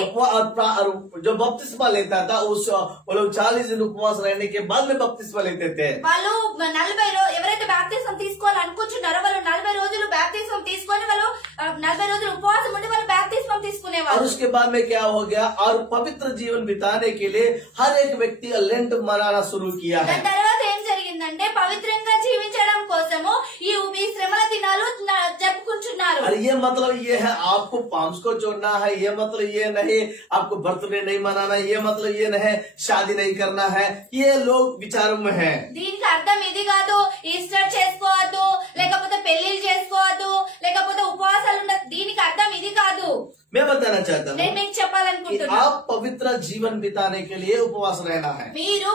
जो बपतिस्मा लेता था उस वो लोग 40 दिन उपवास रहने के बाद में बपतिस्मा लेते थे। వాళ్ళు 40 ఎవరైతే బాప్తిస్మం తీసుకోవాలనుకుంటున్నారో వాళ్ళు 40 రోజులు బాప్తిస్మం తీసుకొని వాళ్ళు 40 రోజులు ఉపవాసం ఉండి వాళ్ళు బాప్తిస్మం और తీసుకునేవారు। उसके बाद में क्या हो गया, और पवित्र जीवन बिताने के लिए हर एक व्यक्ति लेंट मनाना शुरू किया है। దాని తర్వాత ఏం జరిగిందంటే పవిత్రంగా జీవించడం కోసము ఈ శ్రమల దినాలు జరుపుకుంటున్నారు। और ये मतलब ये है आपको पाम्स को जोड़ना है, ये मतलब ये नहीं आपको बर्थडे नहीं मनाना, ये मतलब ये नहीं शादी नहीं करना है, ये लोग विचारों में है। దీనికి అర్థం ఇది కాదు, ఈస్టర్ చేసుకోవద్దు, లేకపోతే పెళ్లిళ్ళు చేసుకోవద్దు, లేకపోతే ఉపవాసాలు ఉండదు, దీనికి అర్థం ఇది కాదు। मैं बताना चाहता నేను हूँ మీకు कि చెప్పాలనుకుంటున్నా, आप पवित्र जीवन बिताने के लिए उपवास रहना है। మీరు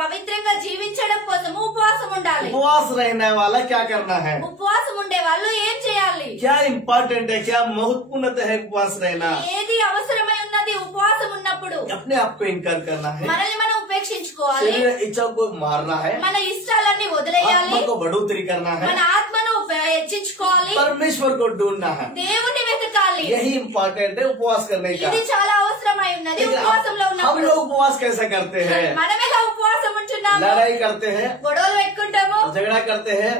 పవిత్రంగా జీవించడం కోసము ఉపవాసం ఉండాలి। उपवास रहने वाला क्या करना है, ఉపవాసం ఉండే వాళ్ళు ఏం చేయాలి? क्या इम्पोर्टेंट है, क्या महत्वपूर्ण है उपवास रहना। ఏది అవసరమై ఉన్నది ఉపవాసం ఉన్నప్పుడు? अपने आप को इनकार करना है, మనల్ని మనం ఉపేక్షించుకోవాలి, शरीर इच्छा को मारना है, మన ఇష్టాలన్నీ వదిలేయాలి, आत्मा को बढ़ोतरी करना है, మన ఆత్మను హెచ్చించుకోవాలి, परमेश्वर को ढूंढना है। దేవుని వెతకాలి। यही इम्पोर्टेंट है उपवास करने का। ఇది చాలా అవసరమై ఉన్నది लेकिन ఉపవాసంలో हम ఉన్నప్పుడు। लोग उपवास कैसे करते हैं, మనమేగా ఉపవాసం ఉంటున్నాము, लड़ाई करते हैं, గొడవలు పెట్టుకుంటాము, झगड़ा करते हैं,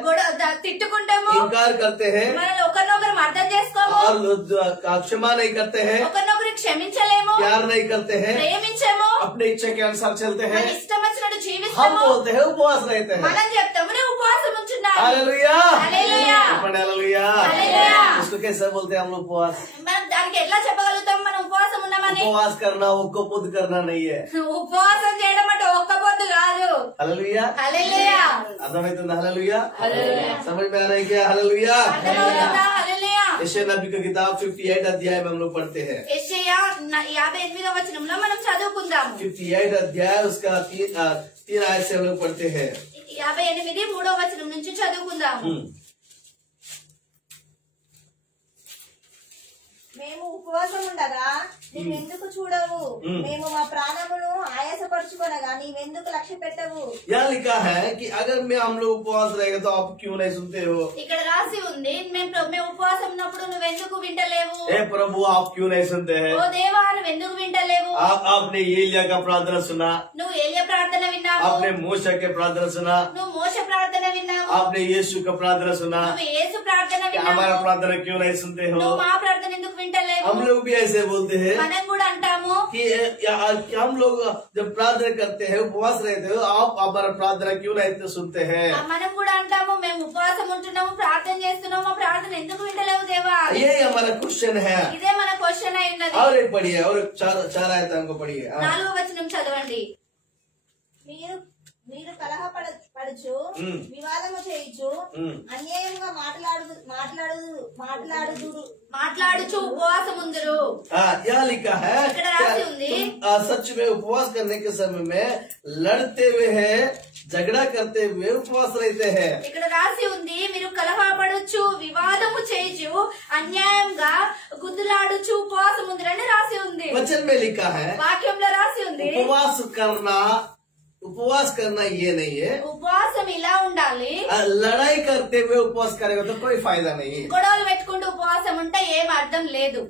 తిట్టుకుంటాము, इनकार करते हैं, మనం ఒకరినొకరు అర్థం చేసుకోము, और क्षमा नहीं करते हैं, ఒకరినొకరు క్షమించలేము, प्यार नहीं करते हैं, ప్రేమించము, अपने इच्छा के अनुसार चलते మన हैं। ఇష్టం వచ్చినట్టు हम జీవిస్తాము, बोलते हैं उपवास रहते हैं। మనం చెప్తాము నేను ఉపవాసం ఉంటున్నాను। हालेलुया, హల్లెలూయా, हालेलुया। హల్లెలూయా। उसको कैसे बोलते हैं हम लोग उपवास? మనం దానికి ఎట్లా చెప్పగలుగుతాం మనం ఉపవాసం ఉన్నామని? उपवास करना वो खुद करना नहीं है। ఉపవాసం చేయడం అంటే ఒక్క పొద్దు కాదు। हालेलुया, హల్లెలూయా, अर्थमవుతుందా? Hallelujah, hallelujah. समझ में आ रहा है क्या? हालेलुया। అర్థమవుతుందా? హల్లెలూయా। यशायाह नबी का किताब 58 अध्याय में हम लोग पढ़ते हैं। యెషయా 58వ వచనంలో మనం చదువుకుందాము। 58 अध्याय उसका 3 आयत से हम लोग पढ़ते हैं। 58 3వ వచనం నుంచి చదువుకుందాము। మేము ఉపవాసం ఉండగా నీవెందుకు చూడవు, మేము మా ప్రాణమును ఆయాసపరుచుకొనగా నీవెందుకు లక్ష్య పెట్టవు? यहाँ लिखा है कि अगर मैं हम लोग उपवास रहेगा तो आप क्यों नहीं सुनते हो? ఇక్కడ రాసి ఉంది మేము ఉపవాసం ఉన్నప్పుడు నువ్వెందుకు వింటలేవు? हे प्रभु आप क्यों नहीं सुनते हैं? ఓ దేవా నువ్వెందుకు వింటలేవు? आपने एलिया का प्रार्थना सुना, నువ్వు ఏలియా ప్రార్థన విన్నావు, आपने मूसा के प्रार्थना सुना, నువ్వు మోషే ప్రార్థన విన్నావు, आपने यीशु का प्रार्थना सुना, నువ్వు యేసు ప్రార్థన कि हमारा విన్నావు, प्रार्थना क्यों नहीं सुनते हो? నువ్వు మా ప్రార్థన ఎందుకు వింటలేవు? हम लोग भी ऐसे बोलते हैं మనం కూడా అంటాము कि हम लोग जब प्रार्थना प्रार्थना करते हैं, उपवास रहते हो, आप हमारा प्रार्थना क्यों नहीं सुनते हैं? మనం కూడా అంటాము మేము ఉపవాసం ఉంటున్నాము, ప్రార్థన చేస్తున్నాము, మా ప్రార్థన ఎందుకు వింటలేవు దేవా? ये हमारा क्वेश्चन है। ఇదే మన క్వశ్చన్ అయి ఉన్నది। और एक पढ़िए, और चार आयत हमको पढ़िए। 4వ వచనం చదవండి। మీరు కలహపడచ్చు, వివాదము చేయుచు, అన్యాయంగా మాట్లాడుచు ఉపవాసముందురు। यहाँ लिखा है सच में उपवास करने के समय में लड़ते हुए है, झगड़ा करते हुए उपवास रहते हैं। ఇక్కడ రాసి ఉంది మీరు కలహపడచ్చు, వివాదము చేయుచు, అన్యాయంగా గుద్దులాడుచు ఉపవాసముందురు అని రాసి ఉంది। वचन में लिखा है, వాక్యంలో రాసి ఉంది उपवास करना ये नहीं है ఉపవాసం ఇలా ఉండాలి। लड़ाई करते हुए उपवास करेगा तो कोई फायदा नहीं है। గొడవలు పెట్టుకుంటూ ఉపవాసం ఉంటే ఏం అర్థం లేదు।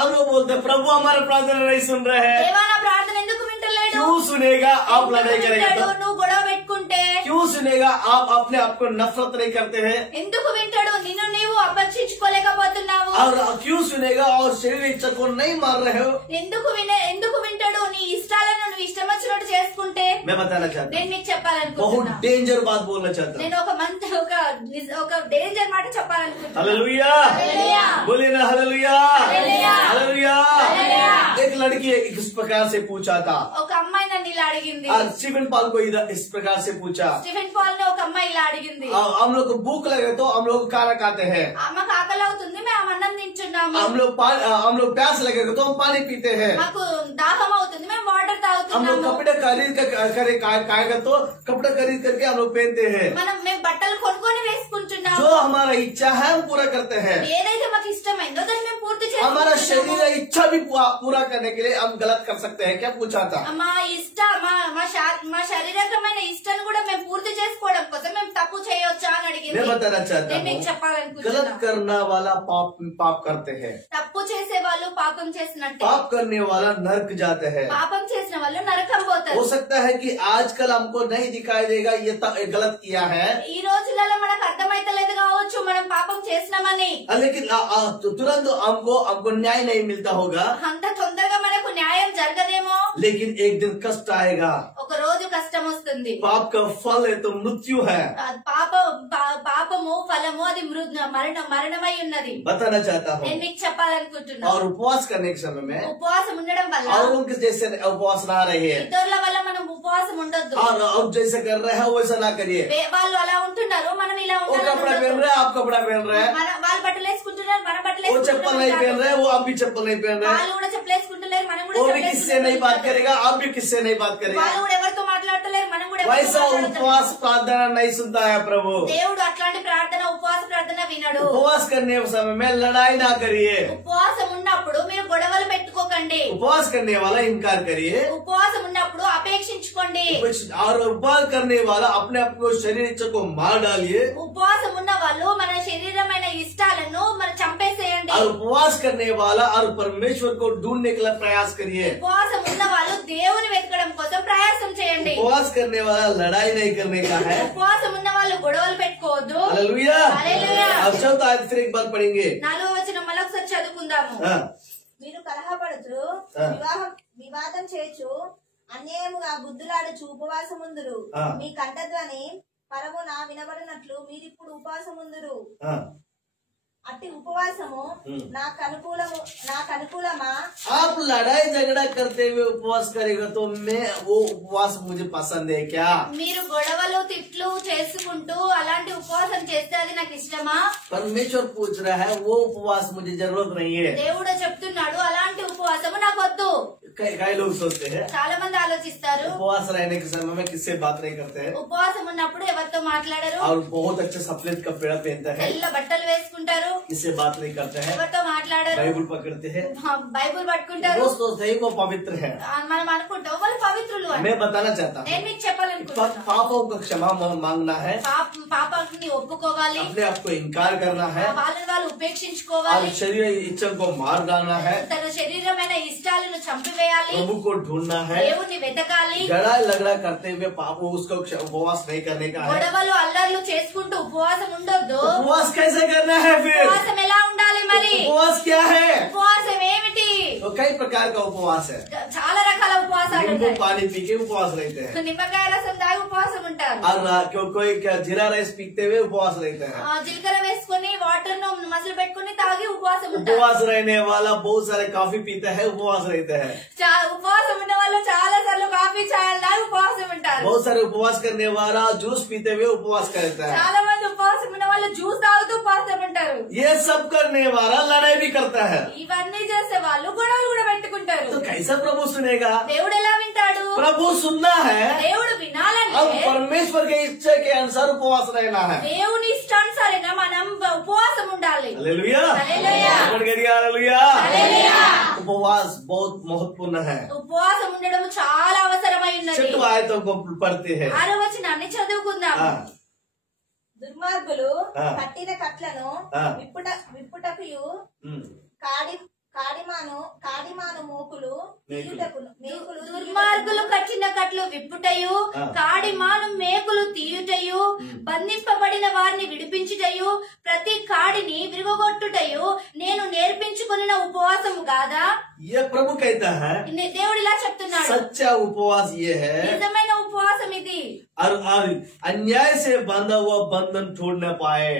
अब वो बोलते प्रभु हमारा प्रार्थना नहीं सुन रहे हैं। దేవా నా ప్రార్థన ఎందుకు వింటలేడు? क्यों सुनेगा? आप लड़ाई करेगा तो? నువ్వు గొడవ పెట్టుకుంటే क्यों सुनेगा? आप अपने आप को नफरत नहीं करते हैं? ఎందుకు వింటాడు? నిన్ను నీవు అపర్చించుకోలేకపోతున్నావు। और क्यों सुनेगा? और शरीर इच्छा को नहीं मार रहे हो? ఎందుకు వింటాడు? నీ ఇష్టాలను నువ్వు ఇష్టం వచ్చినట్టు చేసుకుంటే। मैं बताना चाहता నేను మీకు చెప్పాలనుకుంటున్నా, बहुत डेंजर बात बोलना चाहता हूँ। నేను ఒక డేంజర్ మాట చెప్పాలనుకుంటున్నా। हालेलुया, बोलिए ना हालेलुया, हालेलुया। एक लड़की इस प्रकार से पूछा था, ఒక అమ్మాయి నన్ను ఇలా అడిగింది। स्टीफन पॉल को इस प्रकार से पूछा, స్టీఫెన్ పాల్ ని ఒక అమ్మాయి ఇలా అడిగింది, हम लोग को भूख लगे तो हम लोग खाना खाते हैं, మాకు ఆకలి అవుతుంది మేము అన్నం తింటున్నాము, हम लोग प्यास लगेगा तो हम पानी पीते हैं, మాకు దాహం అవుతుంది మేము వాటర్ हम लोग తాగుతున్నాము, कपड़े खरीद खाएगा तो कपड़े खरीद करके हम लोग पहनते हैं, మేము బట్టలు కొనుక్కొని వేసుకుంటున్నాము, जो हमारा इच्छा है हम पूरा करते हैं, ఏదైతే మాకు ఇష్టమైందో దాన్ని మేము పూర్తి हमारा చేసుకుంటున్నాము। शरीर इच्छा भी पूरा करने के लिए हम गलत कर सकते हैं। क्या पूछा था? మా శారీరకమైన ఇష్టాన్ని కూడా మేము పూర్తి చేసుకోవడం కోసం మేము తప్పు చేయొచ్చా అని అడిగింది। मैं बताना चाहता నేను మీకు हूँ, చెప్పాలనుకుంటున్నా, गलत करना वाला पाप करते हैं, తప్పు చేసే వాళ్ళు పాపం చేసినట్టే, पाप करने वाला नरक जाते हैं। పాపం చేసిన వాళ్ళు నరకం పోతారు। हो सकता है कि आजकल हमको नहीं दिखाई देगा ये गलत किया है, ఈ రోజులలో మనకు అర్థమైతలేదు కావచ్చు మనం పాపం చేసినామని, लेकिन तुरंत हमको न्याय नहीं मिलता होगा, అంత తొందరగా మనకు న్యాయం జరగదేమో, लेकिन एक दिन कष्ट आएगा। ఒక రోజు కష్టం వస్తుంది। पाप का फल है तो मृत्यु है। పాపము ఫలము అది మరణమై ఉన్నది। बताना चाहता हूँ, నేను మీకు చెప్పాలనుకుంటున్నా, और उपवास करने के समय में ఉపవాసం ఉండడం వల్ల और उनके जैसे उपवास ना रहे, ఇతరుల వల్ల మనం ఉపవాసం ఉండొద్దు। और अब जैसे कर रहे हैं वैसा ना करिए। వాళ్ళు అలా ఉంటున్నారు మనం ఇలా वो कपड़ा पहन रहे हैं, आप कपड़ा पहन रहे हैं, వాళ్ళు బట్టలు వేసుకుంటున్నారు మన బట్టలు वो चप्पल नहीं पहन रहे, वो आप भी चप्पल नहीं पहन रहे, వాళ్ళు కూడా చెప్పులు వేసుకుంటలేరు మనం కూడా वो भी చెప్పులు किससे नहीं बात करेगा, आप भी किससे नहीं बात करेगा। వాళ్ళు కూడా ఎవరితో మాట్లాడతలేరు మనం కూడా ఎవరితో वैसा మాట్లాడతలేరు। उपवास प्रार्थना नहीं सुनता है प्रभु। దేవుడు అట్లాంటి ప్రార్థన ఉపవాస ప్రార్థన వినడు। उपवास करने के समय में लड़ाई ना करिए, ఉపవాసం ఉన్నప్పుడు మీరు గొడవలు పెట్టుకోకండి, उपवास करने वाला इनकार करिए, ఉపవాసం ఉన్నప్పుడు అపేక్షించుకోండి। और उपवास करने वाला अपने आप को शरीर इच्छा को मार डालिए, ఉపవాసం ఉన్న వాళ్ళు మన శరీరమైన ఇష్టాలను మనం చంపేసేయండి। और उपवास करने वाला और परमेश्वर को ढूंढने के लिए प्रयास करिए। ఉపవాసం ఉన్న వాళ్ళు దేవుని వెతకడం కోసం ప్రయాసం చేయండి। उपवास करने वाला लड़ाई नहीं करने का है। ఉపవాసం ఉన్న వాళ్ళు గొడవలు పెట్టుకోవద్దు। हालेलुया। हालेलुया। अब चौथा आयत फिर एक बार पढ़ेंगे। 4వ వచనం మళ్ళీ ఒకసారి చదువుకుందాము। మీరు కలహపడుచు, వివాదం చేయొచ్చు, అన్యాయముగా బుద్ధులాడుచు ఉపవాసముందురు, మీ కంఠధ్వని పరమున వినబడినట్లు మీరిప్పుడు ఉపవాసముందురు, అట్టి ఉపవాసము నాకు అనుకూలమా? आप लड़ाई झगड़ा करते हुए उपवास करेगा तो मैं वो उपवास मुझे पसंद है क्या? మీరు గొడవలు తిట్లు చేసుకుంటూ అలాంటి ఉపవాసం చేస్తే అది నాకు ఇష్టమా? परमेश्वर पूछ रहा है वो उपवास मुझे जरूरत नहीं है। దేవుడు చెప్తున్నాడు అలాంటి ఉపవాసము నాకు వద్దు। कई लोग सोचते हैं చాలా మంది ఆలోచిస్తారు उपवास रहने के समय में किससे बात नहीं करते हैं, ఉపవాసం ఉన్నప్పుడు ఎవరితో మాట్లాడరు, और बहुत अच्छे सफेद कपड़ा पहनते हैं, తెల్ల బట్టలు వేసుకుంటారు, किससे बात नहीं करते हैं, ఎవరితో మాట్లాడరు, बाइबल पकड़ते हैं, బైబుల్ పట్టుకుంటారు, वो सोचते हैं वो पवित्र है। మనం అనుకుంటాం వాళ్ళు పవిత్రులు అని। मैं बताना चाहता हूँ నేను మీకు చెప్పాలనుకుంటున్నా, पापों का क्षमा मांगना है, పాపాన్ని ఒప్పుకోవాలి, अपने आप को इनकार करना है, వాళ్ళని వాళ్ళు और ఉపేక్షించుకోవాలి, शरीर इच्छा को मार डालना है, తన శరీరమైన ఇష్టాలను చంపివేయాలి, प्रभु को ढूंढना है, దేవుని వెతకాలి, झगड़ा लगड़ा करते हुए पापों उसका उपवास नहीं करने का है। గొడవలు అల్లర్లు చేసుకుంటూ ఉపవాసం ఉండొద్దు। उपवास कैसे करना है फिर? ఉపవాసం ఎలా ఉండాలి మరి? उपवास क्या है? ఉపవాసం ఏమిటి? तो कई प्रकार का उपवास है। చాలా రకాల ఉపవాసాలు नींबू ఉంటాయి। पानी पी के उपवास रहते हैं నిమ్మకాయ రసం తాగి ఉపవాసం ఉంటారు। और कोई जीरा राइस पीते हुए उपवास रहते हैं। జీలకర్ర వేసుకొని వాటర్ ను మసలు పెట్టుకుని తాగి ఉపవాసం ఉంటారు। उपवास रहने वाला बहुत सारे कॉफी पीते हैं, उपवास रहते हैं। ఉపవాసం ఉన్న వాళ్ళు చాలా సార్లు కాఫీ చాయలు తాగి ఉపవాసం ఉంటారు। बहुत सारे उपवास करने वाला जूस पीते हुए उपवास करता है। చాలా మంది ఉపవాసం ఉన్న వాళ్ళు జ్యూస్ తాగుతూ ఉపవాసం ఉంటారు। ये सब करने वाला लड़ाई भी करता है। ఇవన్నీ చేసే వాళ్ళు గొడవలు కూడా పెట్టుకుంటారు। तो कैसा प्रभु सुनेगा? దేవుడు ఎలా వింటాడు? प्रभु सुनना है, దేవుడు अब వినాలంటే परमेश्वर के इच्छा के अनुसार उपवास रहना है। దేవుని ఇష్టానుసారంగా మనం ఉపవాసం ఉండాలి। Hallelujah, hallelujah, hallelujah. हालेलुया। उपवास बहुत महत्वपूर्ण है। ఉపవాసం ఉండడం చాలా అవసరమై ఉన్నది। 6 आयतों को पढ़ते हैं। 6వ వచనాన్ని చదువుకుందాం। దుర్మార్గులు ఆ. కట్టిన కట్లను ఆ. విప్పుటకుయు కాడిమాను మోకులు మేకులు దుర్మార్గులు కట్టిన కట్లు విప్పుటయు కాడిమాను మేకులు తీయుటయు బంధింపబడిన వారిని విడిపించుటయు ప్రతి కాడిని విరుగొట్టుటయు నేను నేర్పించుకున్న ఉపవాసము కాదా? ये प्रभु कहता है దేవుడు ఇలా చెప్తున్నాడు, सच्चा उपवास ये है, నిజమైన ఉపవాసం ఇది। और अन्याय से बांधा हुआ बंधन छोड़ न पाए,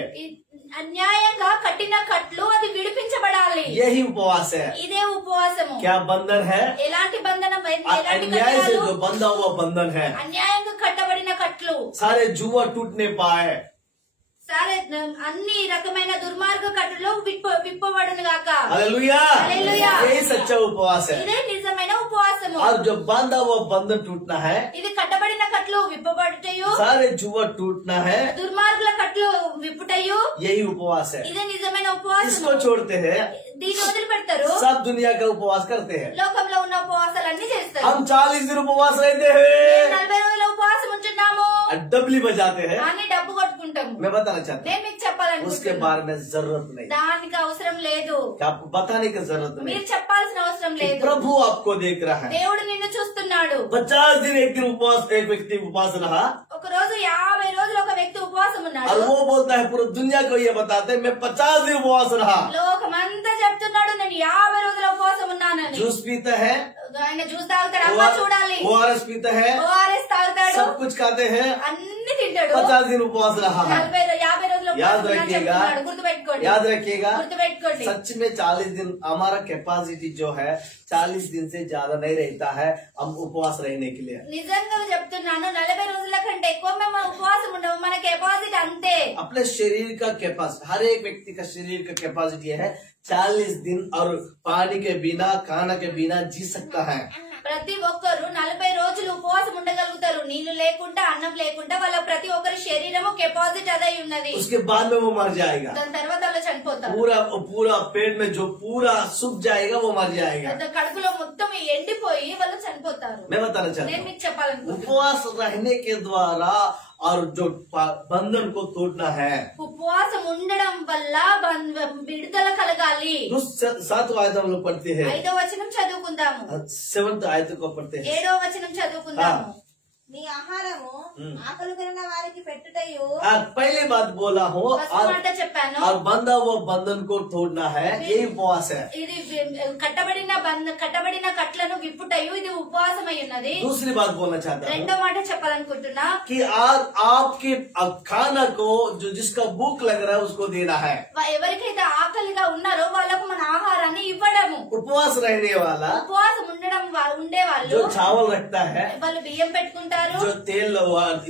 అన్యాయంగా కట్టిన కట్లు అది విడిపించబడాలి। यही उपवास है। ఇదే ఉపవాసము। क्या बंधन है? ఎలాంటి బంధనం? ఎలాంటి अन्याय से కట్టాలు? जो बंधा हुआ बंधन है, అన్యాయంగా కట్టబడిన కట్లు। सारे जुआ टूट नहीं पाए। సరే, అన్ని రకమైన దుర్మార్గ కట్టులు విప్పబడును గాక। Hallelujah, hallelujah. यही सच्चा उपवास है। ఇదే నిజమైన ఉపవాసము। और जो बांधा हुआ बंधन टूटना है, ఇది కట్టబడిన కట్లు విప్పబడుటయు सारे जुआ टूटना है, దుర్మార్గుల కట్లు విప్పుటయు यही उपवास है। ఇదే నిజమైన ఉపవాసం। इसको छोड़ते हैं, దీన్ని వదిలిపెడతారు, सब दुनिया का उपवास करते हैं। లోకంలో ఉన్న ఉపవాసాలన్నీ చేస్తారు। हम 40 दिन उपवास रहते हैं, 40 రోజుల ఉపవాసం ఉంటున్నాము डबली बजाते हैं। అని డబ్బు కొట్టుకుంటాము। मैं बताना चाहता నేను మీకు हूँ, उसके చెప్పాలనుకుంటున్నాను, बारे में जरूरत नहीं, దానికి అవసరం లేదు, आपको बताने की जरूरत नहीं। మీరు చెప్పాల్సిన అవసరం कि లేదు। प्रभु आपको देख रहा है। దేవుడు నిన్ను చూస్తున్నాడు। 50 दिन एक दिन उपवास, एक व्यक्ति उपवास रहा, ఒక రోజు 50 రోజులు ఒక వ్యక్తి ఉపవాసం और ఉన్నాడు। वो बोलता है पूरी दुनिया को ये बताते हैं मैं 50 दिन उपवास रहा। లోకమంతా చెప్తున్నాడు నేను 50 రోజుల ఉపవాసం ఉన్నానని। जूस पीता है, ఆయన జ్యూస్ తాగుతాడు, అమ్మ చూడాలి, ORS पीता है, ఓఆర్ఎస్ తాగుతాడు, सब कुछ खाते हैं, అన్ని తింటాడు। 50 दिन उपवास रहा है। 50 రోజుల याद ఉపవాసం ఉన్నానని रखिएगा, చెప్తున్నాడు। గుర్తుపెట్టుకోండి, याद रखिएगा, గుర్తుపెట్టుకోండి। सच में 40 दिन हमारा कैपेसिटी जो है 40 दिन से ज्यादा नहीं रहता है हम उपवास रहने के लिए। నిజంగా చెప్తున్నాను, 40 రోజుల కంటే ఎక్కువ మేము ఉపవాసం ఉండవు, మన కెపాసిటీ అంతే। अपने शरीर का कैपेसिटी, हर एक व्यक्ति का शरीर का कैपेसिटी है 40 दिन, और पानी के बिना खाना के बिना जी सकता है। ప్రతి ఒక్కరు 40 రోజులు ఉపవాసం ఉండగలుగుతారు, నీళ్లు లేకుండా అన్నం లేకుండా। వాళ్ళ ప్రతి ఒక్కరి శరీరము కెపాసిటీ అదై ఉన్నది। उसके बाद में वो मर जाएगा, దాని తర్వాత వాళ్ళు చనిపోతారు। पूरा पेट में जो पूरा सूख जाएगा वो मर जाएगा। కడుపులో మొత్తం ఎండిపోయి వాళ్ళు చనిపోతారు। मैं बताना चाहता నేను हूँ, మీకు చెప్పాలనుకుంటున్నాను, उपवास रहने के द्वारा और जो बंधन को तोड़ना है, ఉపవాసం ఉండడం వల్ల విడుదల కలగాలి। तो 7 आयत हम लोग पढ़ते हैं, 5వ వచనం చదువుకుందాము, 7th आयत को पढ़ते हैं। 7వ వచనం చదువుకుందాము। నీ ఆహారము ఆకలి కొనిన వారికి పెట్టుటయు पहली बात बोला हूँ, ఫస్ట్ మాట చెప్పాను, और बंधा हुआ बंधन को तोड़ना है, यही उपवास है। ఇది కట్టబడిన కట్లను విప్పుటయు ఇది ఉపవాసమై ఉన్నది। दूसरी बात बोलना चाहता हूँ రెండో మాట చెప్పాలనుకుంటున్నా, कि आज आपके खाना को जो जिसका भूख लग रहा है उसको देना है। ఎవరికైతే ఆకలిగా ఉన్నారో వాళ్ళకు మన ఆహారాన్ని ఇవ్వడము। उपवास रहने वाला ఉపవాసం ఉండే వాళ్ళు जो चावल रखता है, వాళ్ళు బియ్యం పెట్టుకుంటారు, जो तेल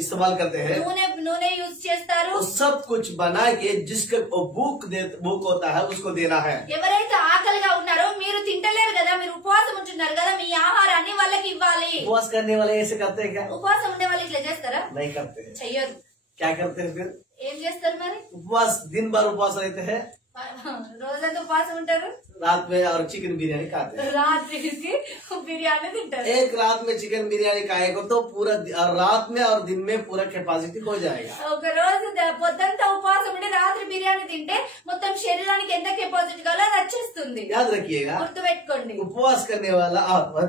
इस्तेमाल करते हैं, నూనె యూజ్ చేస్తారు, वो सब कुछ बना के जिसका भूख होता है उसको देना है। ఎవరైతే ఆకలిగా ఉన్నారో మీరు తింటలేరు కదా, మీరు ఉపవాసం ఉంటున్నారు కదా, మీ ఆహారాన్ని వాళ్ళకి ఇవ్వాలి। उपवास करने वाले ऐसे करते हैं क्या? ఉపవాసం ఉండే వాళ్ళు ఇట్లా చేస్తారా? नहीं करते हैं। చెయ్యరు। क्या करते हैं फिर? ఏం చేస్తారు మరి? उपवास दिन भर उपवास रहते हैं, రోజంతా ఉపవాసం ఉంటారు, रात में और चिकन बिरयानी खाते हैं। రాత్రికి బిర్యానీ తింటారు। एक रात में चिकन बिरयानी खाएगा तो पूरा रात में और दिन में पूरा कैपेसिटी हो जाएगा। ఒక రోజు పొద్దంతా ఉపవాసం ఉండి రాత్రి బిర్యానీ తింటే మొత్తం శరీరానికి ఎంత కెపాసిటీ కావాలో అది వచ్చేస్తుంది। याद रखिएगा, గుర్తుపెట్టుకోండి। उपवास करने वाला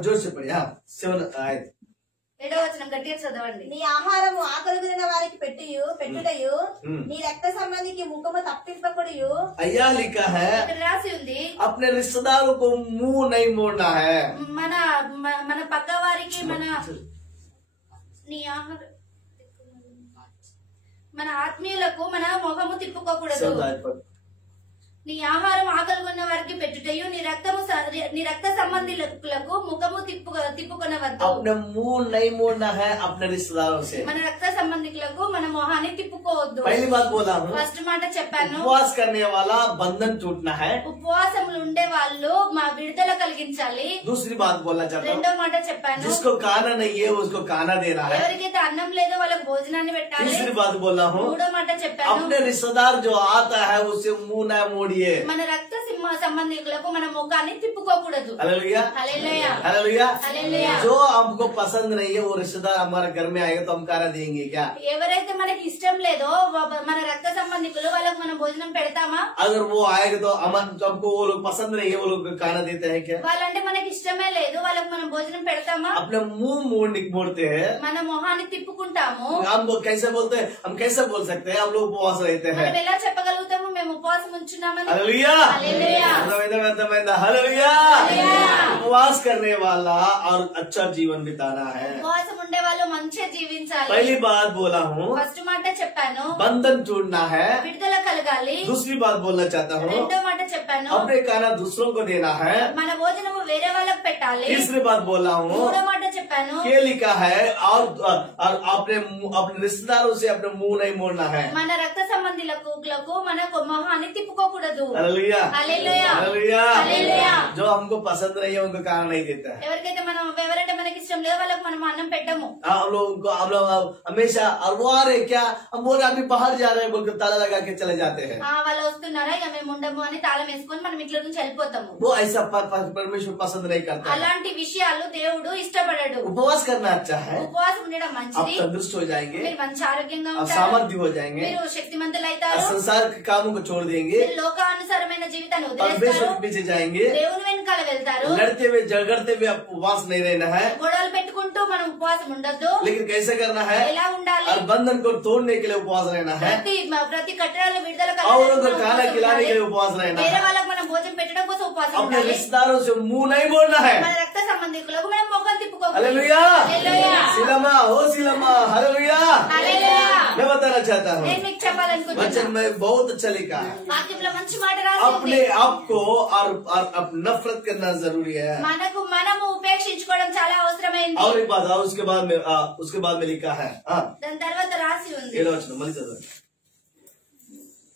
जोर से पढ़िए। 7 आयत ఏడవ వచనం గట్టిగా చదవండి. నీ ఆహారము ఆకలి కొనిన వారికి పెట్టుటయు నీ రక్త సంబంధికి ముఖము తప్పింపకుడియు. अय्या लिखा है ఇక్కడ రాసి ఉంది, अपने रिश्तेदारों को मुंह नहीं मोड़ना है. మన పక్క వారికి నీ ఆహారం మన ఆత్మీయులకు మన ముఖము తిప్పుకోకూడదు. నీ ఆహారం ఆకలి ఉన్న వారికి పెట్టుటయు నీ రక్త సంబంధికులకు ముఖము తిప్పుకొనవద్దు. अपने मुंह नहीं मोड़ना है अपने रिश्तेदारों से. మన రక్త సంబంధికులకు మన మొహాన్ని తిప్పుకోవద్దు. पहली बात बोला हूँ, ఫస్ట్ మాట చెప్పాను, उपवास करने वाला बंधन टूटना है. ఉపవాసములు ఉండే వాళ్ళు మా విడుదల కలిగించాలి. दूसरी बात बोलना चाहता हूँ, రెండో మాట చెప్పాను, जिसको खाना नहीं है उसको खाना देना है. ఎవరికైతే అన్నం లేదో వాళ్ళకి భోజనాన్ని పెట్టాలి. तीसरी बात बोला हूँ, మూడో మాట చెప్పాను, अपने रिश्तेदार जो आता है उससे मुंह न मोड़िए. మన రక్త సంబంధికులకు మన ముఖాన్ని తిప్పుకోకూడదు. हालेलुया, హల్లెలూయా, हालेलुया. హల్లెలూయా. जो हमको पसंद नहीं है वो रिश्तेदार हमारे घर में आएगा तो हम खाना देंगे क्या? ఎవరైతే మనకి ఇష్టం లేదో మన రక్త సంబంధికులు వాళ్ళకి మనం భోజనం పెడతామా? अगर वो आएगा तो हमको वो लोग पसंद नहीं है वो लोग खाना देते हैं क्या? వాళ్ళంటే మనకి ఇష్టమే లేదు, వాళ్ళకి మనం భోజనం పెడతామా? अपने मुंह मोड़ते हैं. మన మొహాన్ని తిప్పుకుంటాము. हम लोग कैसे बोलते हैं, हम कैसे बोल सकते हैं हम लोग उपवास रहते हैं? మనం ఎలా చెప్పగలుగుతాము మేము ఉపవాసం ఉంచున్నామని? हालेलुया, హల్లెలూయా, हालेलुया. उपवास करने वाला और अच्छा जीवन बिताना है. ఉపవాసం ఉండే వాళ్ళు మంచిగా జీవించాలి. पहली बात बोला हूँ, ఫస్ట్ మాట చెప్పాను, बंधन टूटना है. విడుదల కలగాలి. दूसरी बात बोलना चाहता हूँ, రెండో మాట చెప్పాను, अपने खाना दूसरों को देना है. మన భోజనము వేరే వాళ్ళకి పెట్టాలి. तीसरी बात बोला हूँ, మూడో మాట చెప్పాను, क्या लिखा है और अपने रिश्तेदारों से अपने मुंह नहीं मोड़ना है. మన రక్త సంబంధికులకు మన మొహాన్ని తిప్పుకోకూడదు. हालेलुया, హల్లెలూయా, हालेलुया. హల్లెలూయా. जो हमको पसंद नहीं है उनको खाना नहीं देता है. ఎవరికైతే ఎవరంటే మనకి ఇష్టం లేదో వాళ్ళకి మనం అన్నం పెట్టము. हम लोग हमेशा और वो आ रहे क्या, हम बोल अभी बाहर जा रहे हैं बोलकर ताला लगा के चले जाते हैं. వాళ్ళు వస్తున్నారా ఇక మేము ఉండము అని తాళం వేసుకొని మనం ఇంట్లో నుంచి వెళ్ళిపోతాము. वो ऐसा परमेश्वर पसंद नहीं करता है. అలాంటి విషయాలు దేవుడు ఇష్టపడడు. उपवास करना अच्छा है. ఉపవాసం ఉండడం आप మంచిది. तंदुरुस्त हो जाएंगे, మీరు మంచి ఆరోగ్యంగా आप ఉంటారు, सामर्थ्य हो जाएंगे, మీరు శక్తిమంతులు और అవుతారు, संसार के कामों को छोड़ देंगे, మీరు లోకానుసారమైన జీవితాన్ని परमेश्वर వదిలేస్తారు, के पीछे जाएंगे. దేవుని వెనకాల వెళ్తారు. लड़ते हुए झगड़ते हुए आप उपवास नहीं रहना है, గొడవలు పెట్టుకుంటూ మనం ఉపవాసం ఉండొద్దు. लेकिन कैसे करना है, ఎలా ఉండాలి? और बंधन को तोड़ने के लिए उपवास रहना है, ప్రతి కట్టడాలు విడుదల औरों को खाना खिलाने के लिए उपवास रहना వేరే है. వాళ్ళకి మనం భోజనం పెట్టడం కోసం ఉపవాసం अपने ఉండాలి. रिश्तेदारों से मुंह नहीं मोड़ना है. మన రక్త సంబంధికులకు మనం మొఖం తిప్పుకోకూడదు. हालेलुया, హల్లెలూయా, सिलमा हो सिलमा, हालेलुया. హల్లెలూయా. मैं बताना चाहता हूँ, నేను మీకు చెప్పాలనుకుంటున్నా, वचन में बहुत अच्छा लिखा है. వాక్యంలో మంచి మాట రాసి ఉంది. अपने आप को और नफरत करना जरूरी है. మనము ఉపేక్షించుకోవడం చాలా అవసరమైంది. और एक बात और उसके बाद में लिखा है, దాని తర్వాత రాసి ఉంది, 7వ వచనం మళ్ళీ చదవండి.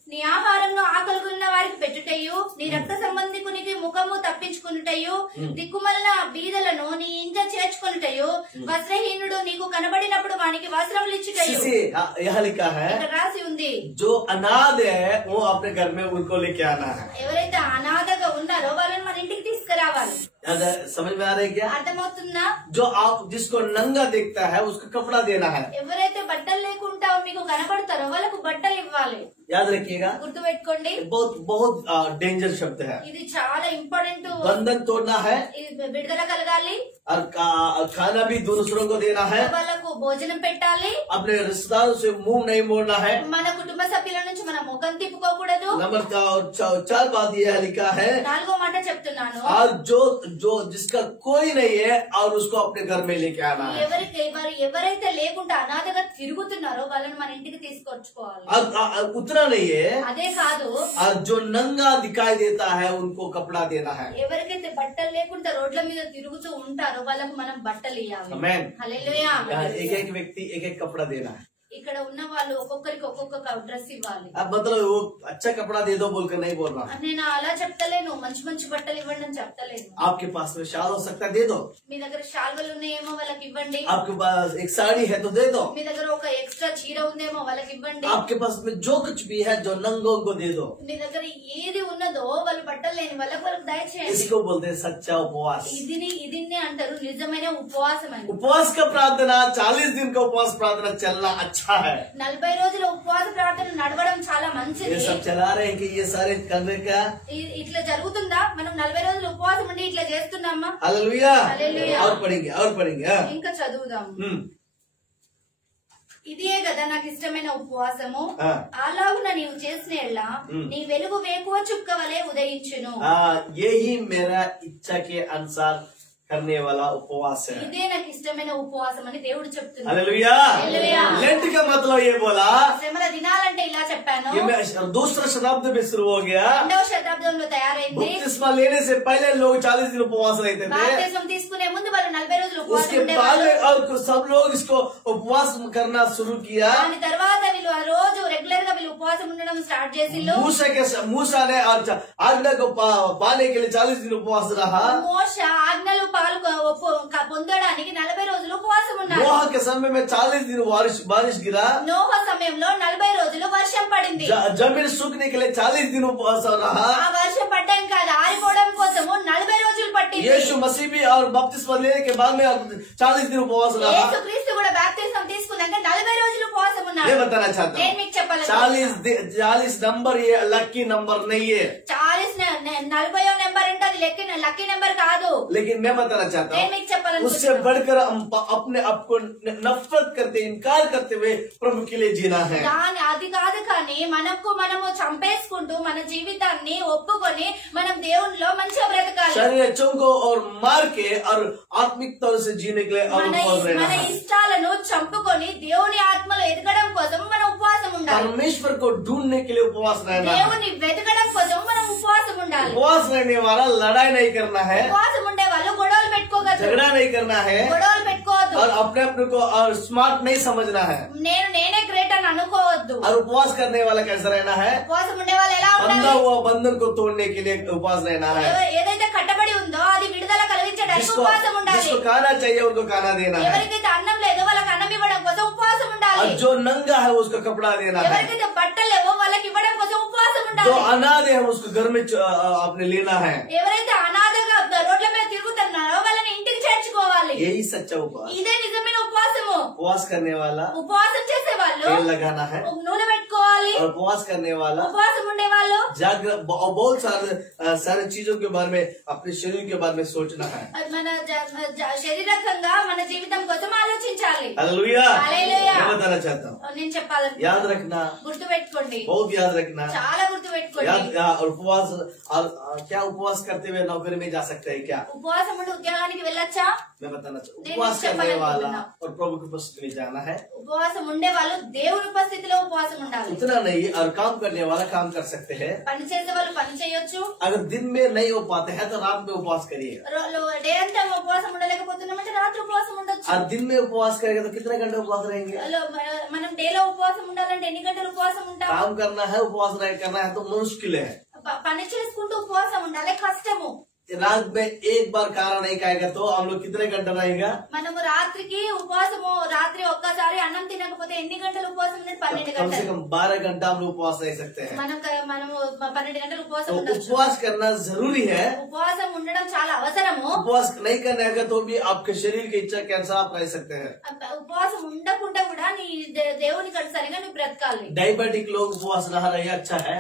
నీ ఆహారంను ఆకలిగొన్న వారికి పెట్టుటయు నీ రక్త సంబంధికునికి ముఖము తప్పించుకునుటయు దిక్కుమల్ల బీదలను నీ ఇంట చేర్చుకొనుటయు వస్త్రహీనుడు నీకు కనబడినప్పుడు వానికి వస్త్రములు ఇచ్చుటయు. यहाँ लिखा है, ఇక్కడ రాసి ఉంది, जो अनाथ है वो अपने घर में उनको लेके आना है. ఎవరైతే అనాథగా ఉన్నారో వాళ్ళని మన ఇంటికి తీసుకురావాలి. समझ में आ रहा है क्या? అర్థమవుతుందా? जो आप जिसको नंगा देखता है उसको कपड़ा देना है. ఎవరైతే బట్టలు లేకుండా మీకు కనబడతారో వాళ్ళకు బట్టలు ఇవ్వాలి. याद रखिएगा, గుర్తు పెట్టుకోండి, बहुत बहुत डेंजर शब्द है. ఇది చాలా ఇంపార్టెంట్. बंधन तोड़ना है విడుదల కలగాలి, और खाना भी दूसरों को देना है. వాళ్ళకు భోజనం పెట్టాలి, अपने रिश्तेदारों से मुंह नहीं मोड़ना है. మన కుటుంబ సభ్యుల నుంచి మన ముఖం తిప్పుకోకూడదు. नंबर 4 बात यह लिखा है, నాలుగో మాట చెప్తున్నాను, और जो जिसका कोई नहीं है और उसको अपने घर में लेके आना है. ఎవరైతే లేకుండా అనాథగా తిరుగుతున్నారో వాళ్ళని మన ఇంటికి తీసుకొచ్చుకోవాలి. और उतना नहीं है, అదే కాదు, और जो नंगा दिखाई देता है उनको कपड़ा देना है. ఎవరికైతే బట్టలు లేకుండా రోడ్ల మీద తిరుగుతూ ఉంటారో వాళ్ళకు మనం బట్టలు ఇవ్వాలి. आमेन. హల్లెలూయా. एक एक व्यक्ति एक एक कपड़ा देना है. ఇక్కడ ఉన్న వాళ్ళు ఒక్కొక్కరికి ఒక్కొక్క డ్రెస్ ఇవ్వాలి. अब मतलब वो अच्छा कपड़ा दे दो बोलकर नहीं बोल रहा. నేను అలా చెప్తలేను, మంచి మంచి బట్టలు ఇవ్వండి అని చెప్తలేను. आपके पास में शाल हो सकता है, दे दो. మీ దగ్గర శాల్వలు ఉన్నాయేమో వాళ్ళకి ఇవ్వండి. आपके पास एक साड़ी है तो दे दो. మీ దగ్గర ఒక ఎక్స్ట్రా చీర ఉందేమో వాళ్ళకి ఇవ్వండి. आपके पास में जो कुछ भी है जो नंगों को दे दो. మీ దగ్గర ఏది ఉన్నదో వాళ్ళు బట్టలు లేని వాళ్ళకి దయచేయండి. इसको बोलते हैं सच्चा उपवास. ఇదిని అంటారు నిజమైన ఉపవాసం అని. उपवास का प्रार्थना 40 दिन का उपवास प्रार्थना चलना अच्छा है. 40 రోజుల ఉపవాస ప్రార్థన నడవడం చాలా మంచిది. ये सब चला रहे हैं कि ये सारे करने का ఇట్లా జరుగుతుందా? మనం 40 రోజులు ఉపవాసం ఉండి ఇట్లా చేస్తున్నామా? हालेलुया. हालेलुया. और पढ़ेंगे. ఇంకా చదువుదాం. ఇదే కదా నాకు ఇష్టమైన ఉపవాసము. అలాగున నీవు చేసిన ఎడల నీ వెలుగు వేకువ చుక్క వలె ఉదయించును. यही मेरा इच्छा के अनुसार करने वाला उपवास है. ఇదే నాకు ఇష్టమైన ఉపవాసం అని దేవుడు చెప్తున్నాడు. हालेलुया. हालेलुया. लेंट का मतलब ये बोला శ్రమల దినాలంటే ఇలా చెప్పాను. ये दूसरा शताब्दी में शुरू हो गया. రెండవ శతాబ్దంలో తయారైంది. बपतिस्मा लेने से पहले लोग 40 दिन उपवास रहते थे. బాప్తిస్మం తీసుకునే ముందు వాళ్ళు 40 రోజులు ఉపవాసం उसके बाद ఉండేవాళ్ళు. और सब लोग इसको उपवास करना शुरू किया. దాని తర్వాత వీళ్ళు ఆ రోజు రెగ్యులర్ గా వీళ్ళు ఉపవాసం ఉండడం స్టార్ట్ చేసిల్లు. मूसा ने आज्ञा को पाने के लिए 40 दिन उपवास रहा. మోష ఆజ్ఞలు పొందడానికి 40 రోజులు ఉపవాసం ఉన్నారు. नोह के समय में 40 दिन बारिश गिरा. నోహ సమయంలో 40 రోజులు వర్షం పడింది. जमीन सूखने के लिए 40 दिन उपवास रहा. ఆ వర్షం పడ్డం కాదు, ఆరిపోవడం కోసము 40 రోజులు పట్టింది. यीशु मसीह भी और बपतिस्मा लेने के बाद में 40 दिन उपवास रहा. యేసుక్రీస్తు కూడా బాప్తిస్మం తీసుకున్నాక 40 రోజులు ఉపవాసం ఉన్నారు. ये बताना चाहता నేను हूँ మీకు చెప్పాలి. 40 नंबर ये लकी नंबर नहीं है. 40వ నెంబర్ అంటే అది లక్కీ నెంబర్ కాదు. लेकिन मैं बताना चाहता నేను हूँ మీకు చెప్పాలి. उससे बढ़कर हम अपने आप को नफरत करते इनकार करते हुए प्रभु के लिए जीना है. అది కాదు కానీ మనము చంపేసుకుంటూ మన జీవితాన్ని ఒప్పుకొని మనం దేవునిలో మంచిగా బ్రతకాలి. शरीर इच्छाओं को और मार के और आत्मिक तौर से जीने के लिए और उपवास रहना మన है. ఇష్టాలను చంపుకొని దేవుని ఆత్మలో ఎదగడం కోసం మనం ఉపవాసం ఉండాలి. परमेश्वर को ढूंढने के लिए उपवास रहना है. దేవుని వెతకడం కోసం మనం ఉపవాసం ఉండాలి. उपवास रहने वाला लड़ाई नहीं करना है, ఉపవాసం ఉండే వాళ్ళు గొడవలు పెట్టుకోగలరు. झगड़ा नहीं करना है గొడవలు పెట్టుకోవద్దు. और अपने को और स्मार्ट नहीं समझना है. నేనే గ్రేట్ అని అనుకోవద్దు. और उपवास करने वाला कैसा रहना है? ఉపవాసం ఉండే వాళ్ళు ఎలా बंधा ఉండాలి? हुआ बंधन को तोड़ने के लिए उपवास रहना है. ఏదైతే కట్టబడి ఉందో అది విడుదల కలిగించడానికి ఉపవాసం ఉండాలి. जिसको खाना चाहिए उनको खाना देना है. ఎవరికైతే అన్నం లేదో వాళ్ళకి అన్నం ఇవ్వడం కోసం ఉపవాసం ఉండాలి. और जो नंगा है उसको कपड़ा देना है. ఎవరికైతే బట్టలు లేవో వాళ్ళకి ఇవ్వడం కోసం ఉపవాసం जो ఉండాలి. अनाथ है उसको घर में अपने लेना है. ఎవరైతే అనాథగా రోడ్ల మీద తిరుగుతున్నారో వాళ్ళని ఇంటికి చేర్చుకోవాలి. यही सच्चा उपवास. ఇదే నిజమైన ఉపవాసము. उपवास करने वाला ఉపవాసం చేసే వాళ్ళు तेल लगाना है నూనె పెట్టుకోవాలి. और उपवास करने वाला ఉపవాసం ఉండే వాళ్ళు जागृत बहुत सारे चीजों के बारे में अपने शरीर के बारे में सोचना है. మన శరీరకంగా మన జీవితం కోసం ఆలోచించాలి. हालेलुया. हालेलुया. मैं बताना चाहता हूँ, నేను చెప్పాలని याद रखना, గుర్తు పెట్టుకోండి, बहुत याद रखना. చాలా గుర్తు పెట్టుకోండి. और उपवास और क्या उपवास करते हुए नौकरी में जा सकते हैं क्या? ఉపవాసం ఉండి ఉద్యోగానికి వెళ్ళొచ్చా? मैं बताना चाहता हूँ, उपवास करने वाला और प्रभु की उपस्थिति में जाना है. ఉపవాసం ఉండే వాళ్ళు దేవుని ఉపస్థితిలో ఉపవాసం ఉండాలి. उतना नहीं, और काम करने वाला काम कर सकते हैं. పని చేసే వాళ్ళు పని చేయొచ్చు. अगर दिन में नहीं हो पाते हैं तो रात में उपवास करिए. డే అంతా ఉపవాసం ఉండలేకపోతున్నామంటే రాత్రి ఉపవాసం ఉండొచ్చు. और दिन में उपवास करेंगे तो कितने घंटे उपवास रहेंगे? మనం డేలో ఉపవాసం ఉండాలంటే ఎన్ని గంటలు ఉపవాసం ఉంటాం? काम करना है, उपवास नहीं करना है तो मुश्किल है. పని చేసుకుంటూ ఉపవాసం ఉండాలి, కష్టము. रात में एक बार खाना नहीं खाएगा तो हम लोग कितने घंटे रहेगा? మనము రాత్రికి ఉపవాసము రాత్రి ఒక్కసారి అన్నం తినకపోతే ఎన్ని గంటలు ఉపవాసం ఉంటే 12 कम से గంటలు. कम 12 घंटा हम लोग उपवास रह सकते हैं. మనము 12 గంటలు ఉపవాసం तो ఉండొచ్చు. उपवास करना जरूरी है. ఉపవాసం ఉండడం చాలా అవసరము. उपवास नहीं करने का तो भी आपके शरीर की इच्छा के अनुसार आप रह सकते हैं. ఉపవాసం ఉండకుండా కూడా నీ దేవునికి అనుసరిగా నువ్వు బ్రతకాలి. डायबिटिक लोग उपवास रह रहे हैं, अच्छा है.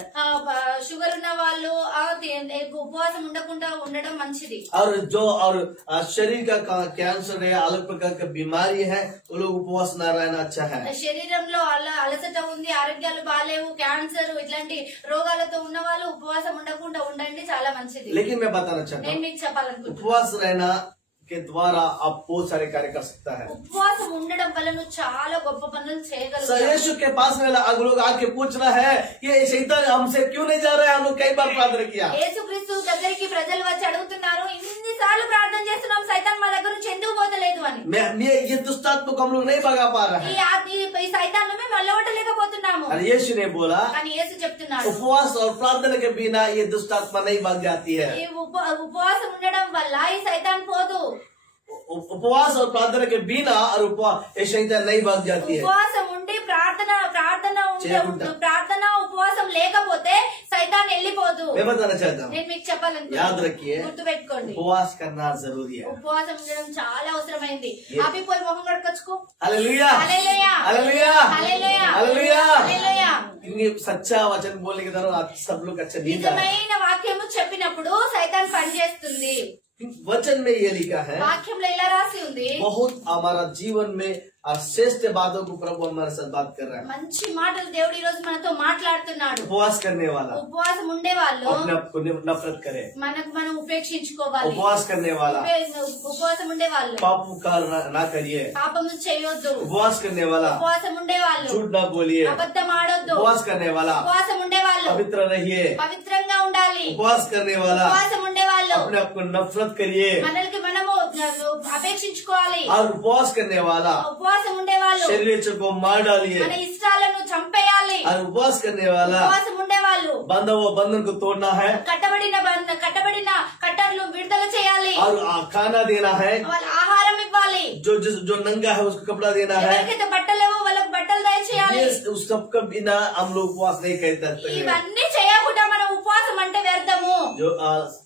షుగర్ ఉన్న వాళ్ళు ఉపవాసం ఉండకుండా ఉండడం మంచిది. और जो और शरीर का कैंसर है, अलग प्रकार का बीमारी है, वो लोग उपवास न रहना अच्छा है. శరీరంలో అలసట ఉంది, ఆరోగ్యాలు బాలేవు, క్యాన్సర్ ఇట్లాంటి రోగాలతో ఉన్న వాళ్ళు ఉపవాసం ఉండకుండా ఉండండి, చాలా మంచిది. लेकिन मैं बताना चाहता నేను हूँ, మీకు చెప్పాలనుకుంటున్నాను, उपवास रहना के द्वारा आप बहुत सारे कार्य कर सकता है. ఉపవాసం ఉండడం వల్ల నువ్వు చాలా గొప్ప పనులు చేయగలుగుతావు. यीशु के पास में लोग आके पूछना है, ये शैतान हमसे क्यों नहीं जा रहा है? हम लोग कई बार प्रार्थना किया. యేసుక్రీస్తు దగ్గరికి ప్రజలు వచ్చి అడుగుతున్నారు, ఇన్నిసార్లు ప్రార్థన చేస్తున్నాం, సైతాన్ మా దగ్గర నుంచి ఎందుకు పోతలేదు అని. ये दुष्टात्मा को हम लोग नहीं भगा पा रहे हैं. ఈ సైతాన్ని మేము మల్లగొట్టలేకపోతున్నాము. और यीशु ने बोला, కానీ యేసు చెప్తున్నాడు, उपवास और प्रार्थना के बिना ये दुष्टात्मा नहीं भाग जाती है. ఈ ఉపవాసం ఉండడం వల్ల ఈ సైతాన్ పోదు. उपवास और प्रार्थना के बिना और ये शैतान नहीं भाग जाती है. ఉపవాసం ఉండి ప్రార్థన చేయకుండా. ఉపవాసం లేకపోతే సైతాన్ సైతాన్ వెళ్ళిపోదు. मैं बताना चाहता हूँ, నేను మీకు చెప్పాలనుకుంటున్నాను. याद रखिए, గుర్తు పెట్టుకోండి, उपवास करना जरूरी है। ఉపవాసం ఉండడం చాలా అవసరమైంది. అవి పోయి మొహం కడుకొచ్చుకో. हालेलुया, హల్లెలూయా, हालेलुया, హల్లెలూయా, हालेलुया। హల్లెలూయా. इनके सच्चा वचन बोलने के दौरान सब लोग अच्छा नींद है। నిజమైన వాక్యము చెప్పినప్పుడు సైతాన్ పనిచేస్తుంది. वचन में ये लिखा है, వాక్యంలో ఇలా రాసి ఉంది, बहुत हमारा जीवन में और श्रेष्ठ बातों को प्रभु हमारे साथ बात कर रहा है। మంచి మాటలు దేవుడు ఈ రోజు మనతో మాట్లాడుతున్నాడు. उपवास करने वाला ఉపవాసం ఉండే వాళ్ళు अपने आप को नफरत करे, మనకు మనం ఉపేక్షించుకోవాలి. उपवास करने वाला ఉపవాసం ఉండే వాళ్ళు पाप का ना करिए, పాపము చేయొద్దు. उपवास करने वाला ఉపవాసం ఉండే వాళ్ళు झूठ ना बोलिए, అబద్ధం ఆడొద్దు. उपवास करने वाला ఉపవాసం ఉండే వాళ్ళు पवित्र रहिए, పవిత్రంగా ఉండాలి. उपवास करने वाला ఉపవాసం ఉండే వాళ్ళు अपने आप को नफरत करिए, మనల్ని మనము అపేక్షించుకోవాలి. और उपवास करने वाला ఉపవాసం ఉండే వాళ్ళు शरीर को मार डालिए, మన ఇష్టాలను చంపేయాలి. और उपवास करने वाला ఉపవాసం ఉండే వాళ్ళు बंधा हुआ बंधन को तोड़ना है, కట్టబడిన కట్టర్లు విడుదల చేయాలి. और खाना देना है, వాళ్ళ ఆహారం ఇవ్వాలి. जो नंगा है उसको कपड़ा देना है। ఎవరికైతే బట్టలు లేవో వాళ్ళకి బట్టలు దయచేయాలి. ये उस सबका बिना हम लोग उपवास नहीं कर सकते हैं। ఇవన్నీ చేయకుండా మనం ఉపవాసం అంటే వ్యర్థము. जो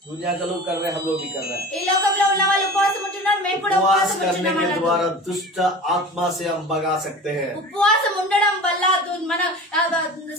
दुनिया का लोग कर रहे हैं, हम लोग भी कर रहे हैं। ఈ లోకంలో ఉన్న వాళ్ళు ఉపవాసం ఉంటున్నారు, మేము కూడా उपवास ఉపవాసం करने ఉంటున్నాం के అన్నట్టు. द्वारा दुष्ट आत्मा से हम भगा सकते हैं। ఉపవాసం ఉండడం వల్ల మన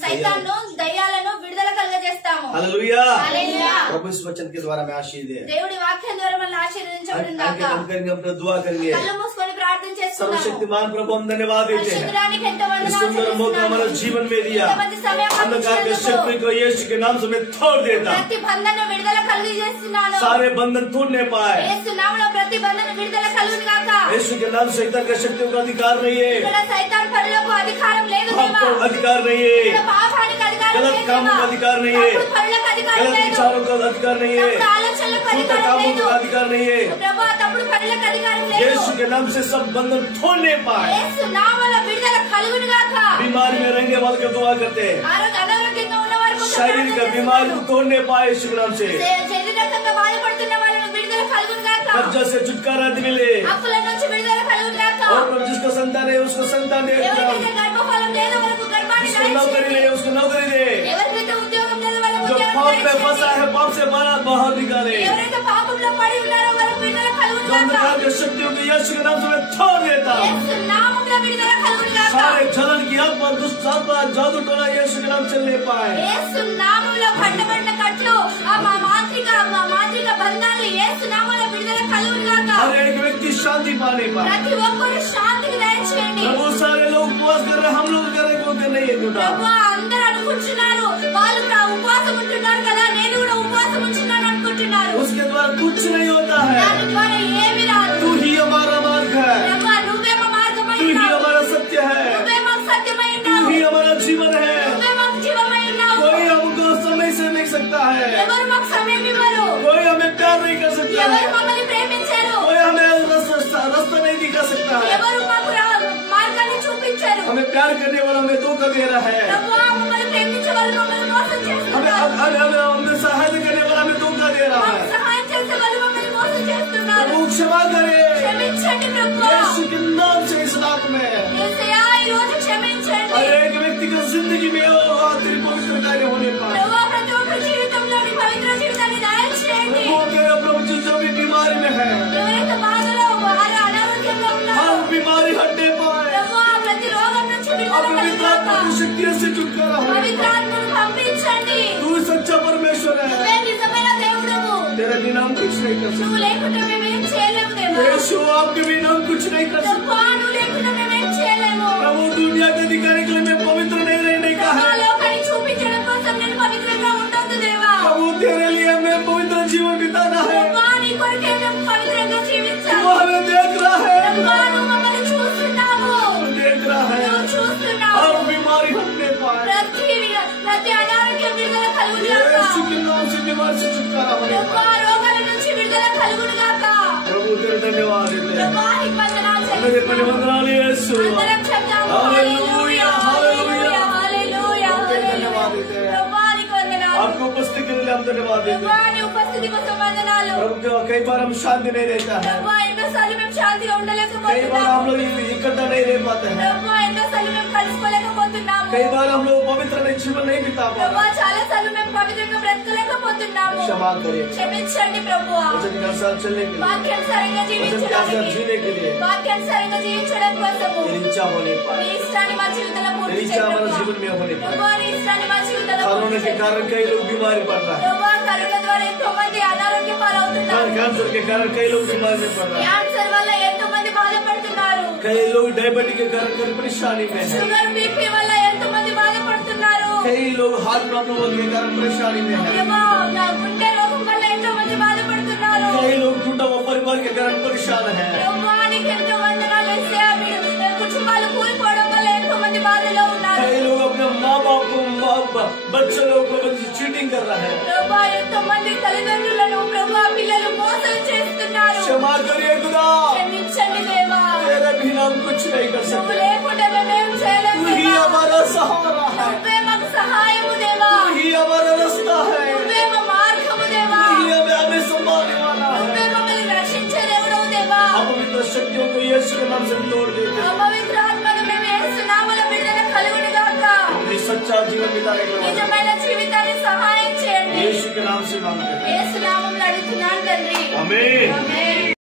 సైతాన్ను దయ్యాలను విడుదల కలుగజేస్తాము. हालेलुया, హల్లెలూయా. प्रभु इस वचन के द्वारा मैं आशीष दे। దేవుడి వాక్యం ద్వారా మనల్ని ఆశీర్వదించబడిన గాక. हम करेंगे, अपना दुआ करेंगे। కళ్ళు మూసుకొని ప్రార్థన చేస్తున్నాము. सर्वशक्तिमान प्रभु हम धन्यवाद देते हैं, పరిశుద్ధురానికి ఎంతో इस వందనాలు सुंदर मौका हमारे చెల్లిస్తున్నాము. जीवन में दिया। ఇంతమంది సమయం మాకు अंधकार के ఇచ్చినందుకు शक्ति को यीशु के नाम से मैं तोड़ देता, ప్రతి బంధన విడుదల కలుగజేస్తున్నాను. सारे बंधन टूटने पाए। యేసు నామములో ప్రతి బంధన విడుదల కలుగును గాక. यीशु के नाम से शैतान का शक्तियों का अधिकार नहीं है, ఇక్కడ సైతాన్ పరులకు అధికారం లేదు पाप దేవా. का अधिकार नहीं ఇక్కడ है, పాపానికి అధికారం गलत లేదు कामों దేవా. का अधिकार नहीं है, తప్పుడు పనులకు అధికారం गलत లేదు. विचारों का अधिकार नहीं है, తప్పుడు ఆలోచనలకు झूठे అధికారం कामों లేదు. का अधिकार नहीं है। ప్రభువా తప్పుడు పనులకు అధికారం లేదు. यीशु के नाम से सब बंधन तोड़ने पाए। యేసు నామములో విడుదల కలుగును గాక. बीमारी में रहने वाले का दुआ करते हैं, అనారోగ్యంగా ఉన్న వారి కోసం शरीर का बीमारी को तोड़ने पाए यीशु के नाम से। శరీరకంగా బాధపడుతున్న వాళ్ళను విడుదల కలుగును గాక. कर्जा से छुटकारा मिले, అప్పుల నుంచి విడుదల కలుగును గాక. और प्रभु जिसको संतान है उसको संतान दे, ఎవరికైతే గర్భఫలం లేదో వాళ్ళకు గర్భాన్ని जिसको नौकरी దయచేయండి. नहीं है उसको नौकरी दे, ఎవరికైతే ఉద్యోగం లేదో వాళ్ళకు जो ఉద్యోగం पाप में फंसा దయచేయండి. है पाप से बाहर निकाले। ఎవరైతే పాపంలో పడి ఉన్నారో వాళ్ళకు విడుదల కలుగును जो గాక. अंधकार की शक्तियों को यीशु के नाम से मैं तोड़ देता हूँ। యేసు నామములో విడుదల కలుగును గాక. सारे जलन की आत्मा, दुष्ट आत्मा, जादू टोना यीशु के नाम चलने पाए। యేసు నామములో కట్టబడిన కట్లు ఆ మాంత్రిక బంధాలు యేసు నామములో విడుదల కలుగును గాక. हर एक व्यक्ति शांति पाने पाए। ప్రతి ఒక్కరు శాంతికి దయచేయండి. प्रभु सारे लोग उपवास कर रहे हैं, हम लोग कर रहे हैं, नहीं है टूटा। ప్రభు అందరూ అనుకుంటున్నారు వాళ్ళు కూడా ఉపవాసం ఉంటున్నారు కదా, నేను కూడా ఉపవాసం ఉంటున్నాను అనుకుంటున్నారు. उसके द्वारा कुछ नहीं होता है। దాని ద్వారా ఏమి రాదు. तू ही हमारा मार्ग है, ప్రభు నువ్వే మా మార్గమై तू ही ఉన్నావు. हमारा सत्य है, నువ్వే మాకు సత్యమై तू ఉన్నావు. ही हमारा जीवन है। నువ్వే మాకు జీవమై ఉన్నావు. कोई हमको समय से नहीं सकता है, ఎవరు మాకు సమయం ఇవ్వరు. कोई हमें प्यार नहीं कर सकता ఎవరు है, మమ్మల్ని ప్రేమించారు. कोई हमें रास्ता नहीं दिखा सकता है। ఎవరు మాకు మార్గాన్ని చూపించారు. हमें प्यार करने वाला हमें धोखा दे रहा है, ప్రభు మమ్మల్ని ప్రేమించే వాళ్ళు మమ్మల్ని మోసం చేస్తున్నారు. हमें सहायता करने वाला हमें धोखा दे रहा మాకు है। సహాయం చేసే వాళ్ళు మమ్మల్ని మోసం చేస్తున్నారు. प्रभु क्षमा करे క్షమించండి ప్రభు. यीशु के नाम से इस रात में యేసయ్యా ఈ రోజు క్షమించండి. हर एक व्यक्ति की जिंदगी में तेरी पवित्र कार्य होने पाए। ప్రభు ప్రతి ఒక్కరి జీవితంలో నీ పవిత్ర జీవితాన్ని దయచేయండి. प्रभु तेरा प्रभु जो भी बीमारी में है, ఎవరైతే బాధలో వారు అనారోగ్యంగా ఉన్నారో हर बीमारी हटने पाए। ప్రభు ప్రతి రోగం నుంచి విడుదల अब पवित्र आत्मा కలుగుగాక. की शक्तियों से छुटकारा होने పవిత్ర पाए। ఆత్మను పంపించండి. तू सच्चा परमेश्वर है, నువ్వే నిజమైన దేవుడవు. तेरे बिना हम कुछ नहीं कर నువ్వు सकते। లేకుండా మేమేం చేయలేము దేవా. यीशु आपके बिना हम कुछ नहीं कर सकते। ప్రభు నువ్వు లేకుండా మేమేం చేయలేము. प्रभु दुनिया के अधिकारी के लिए मैं पवित्र नहीं रहने का ప్రభు है। లోకాన్ని చూపించడం కోసం నేను పవిత్రంగా ఉండొద్దు దేవా. प्रभु तेरे लिए हमें पवित्र जीवन बिताना है। ప్రభు నీ కొరకే మేము పవిత్రంగా तू జీవించాలి. हमें देख रहा है, ప్రభు నువ్వు మమ్మల్ని చూస్తున్నావు. तू देख रहा है। నువ్వు చూస్తున్నావు. हर बीमारी हटने पाए। ప్రతి అనారోగ్యం విడుదల కలుగుగాక. यीशु के नाम से बीमारी से छुटकारा होने ప్రభు पाए। రోగాల నుంచి విడుదల కలుగుగాక. प्रभु तेरे धन्यवाद देते हैं। ప్రభు నీకు వందనాలు मेरे చెల్లిస్తున్నాము. वंदनाలు यीशु। అందరం చెప్దాము. Hallelujah, hallelujah. హల్లెలూయా, धन्यवाद देते हैं। ప్రభు నీకు వందనాలు. आपको उपस्थिति के लिए हम धन्यवाद देते ప్రభు हैं। నీ ఉపస్థితి కోసం వందనాలు. प्रभु कई बार हम शांति नहीं रहता है, ప్రభు ఎన్నోసార్లు మేము శాంతిగా कई बार ఉండలేకపోతున్నాము. हम लोग इकट्ठा नहीं रह पाते हैं। ప్రభు ఎన్నోసార్లు సార్లు మేము కలుసుకోలేకపోతున్నాము. कई बार हम लोग पवित्र जीवन नहीं बिता पा ప్రభువా, रहे. చాలా సార్లు మేము పవిత్రంగా బ్రతకలేకపోతున్నాము. क्षमा करें. క్షమించండి ప్రభువా. वचन के अनुसार चलने के लिए, వాక్యానుసారంగా वचन के अनुसार జీవించడానికి, जीने के लिए వాక్యానుసారంగా జీవించడం కోసము तेरी इच्छा होने నీ पाए. ఇష్టాన్ని మా జీవితంలో పూర్తి तेरी इच्छा हमारे చేయండి जीवन में होने पाए. ప్రభువా. నీ ఇష్టాన్ని మా జీవితంలో कोरोना పూర్తి के చేయండి कारण कई लोग बीमारी पड़ रहा है. ప్రభువా. కరోనా ద్వారా ఎంతో మంది అనారోగ్య పాలవుతున్నారు. कैंसर के कारण कई लोग बीमार में पड़ रहा है. క్యాన్సర్ వల్ల ఎంతో మంది బాధపడుతున్నారు. कई लोग डायबिटीज के कारण कई परेशानी में है. షుగర్ బీపీ వల్ల ఎంతో మంది బాధపడుతున్నారు. कई लोग हार्ट प्रॉब्लम के कारण परेशानी में है. ప్రభువా, నా గుండె రోగం వల్ల ఎంతో మంది బాధపడుతున్నారు. कई लोग टूटा हुआ परिवार के कारण परेशान है. ప్రభువా, నీకు ఎంతో వందనాలు యేసయ్యా. మీరు కుటుంబాలు కూలిపోవడం వల్ల ఎంతో మంది బాధలో ఉన్నారు. कई लोग अपने माँ बाप को बच्चे लोगों को चीटिंग कर रहा है. ప్రభువా, ఎంతో మంది తల్లిదండ్రులను ప్రభువా పిల్లలు మోసం చేస్తున్నారు. क्षमा करिए खुदा, క్షమించండి దేవా. तेरे बिना हम कुछ नहीं कर నువ్వు सकते. లేకుండా మేమేం చేయలేము तू ही దేవా. हमारा सहारा है. నువ్వే మాకు సహాయము దేవా. तू ही हमारा रास्ता है. నువ్వే మా మార్గము దేవా. तू ही हमें संभालने वाला है. నువ్వే మమ్మల్ని రక్షించే దేవుడవు దేవా. अपवित्र शक्तियों को यीशु के नाम से तोड़ देते हैं. పవిత్ర ఆత్మను మేము యేసు నామములో విడుదల కలుగును గాక. अपनी सच्चा जीवन बिताने के लिए నిజమైన జీవితాన్ని సహాయం చేయండి. यीशु के नाम से मांगते हैं. యేసు నామములో అడుగుతున్నాను తండ్రి. आमीन. ఆమేన్.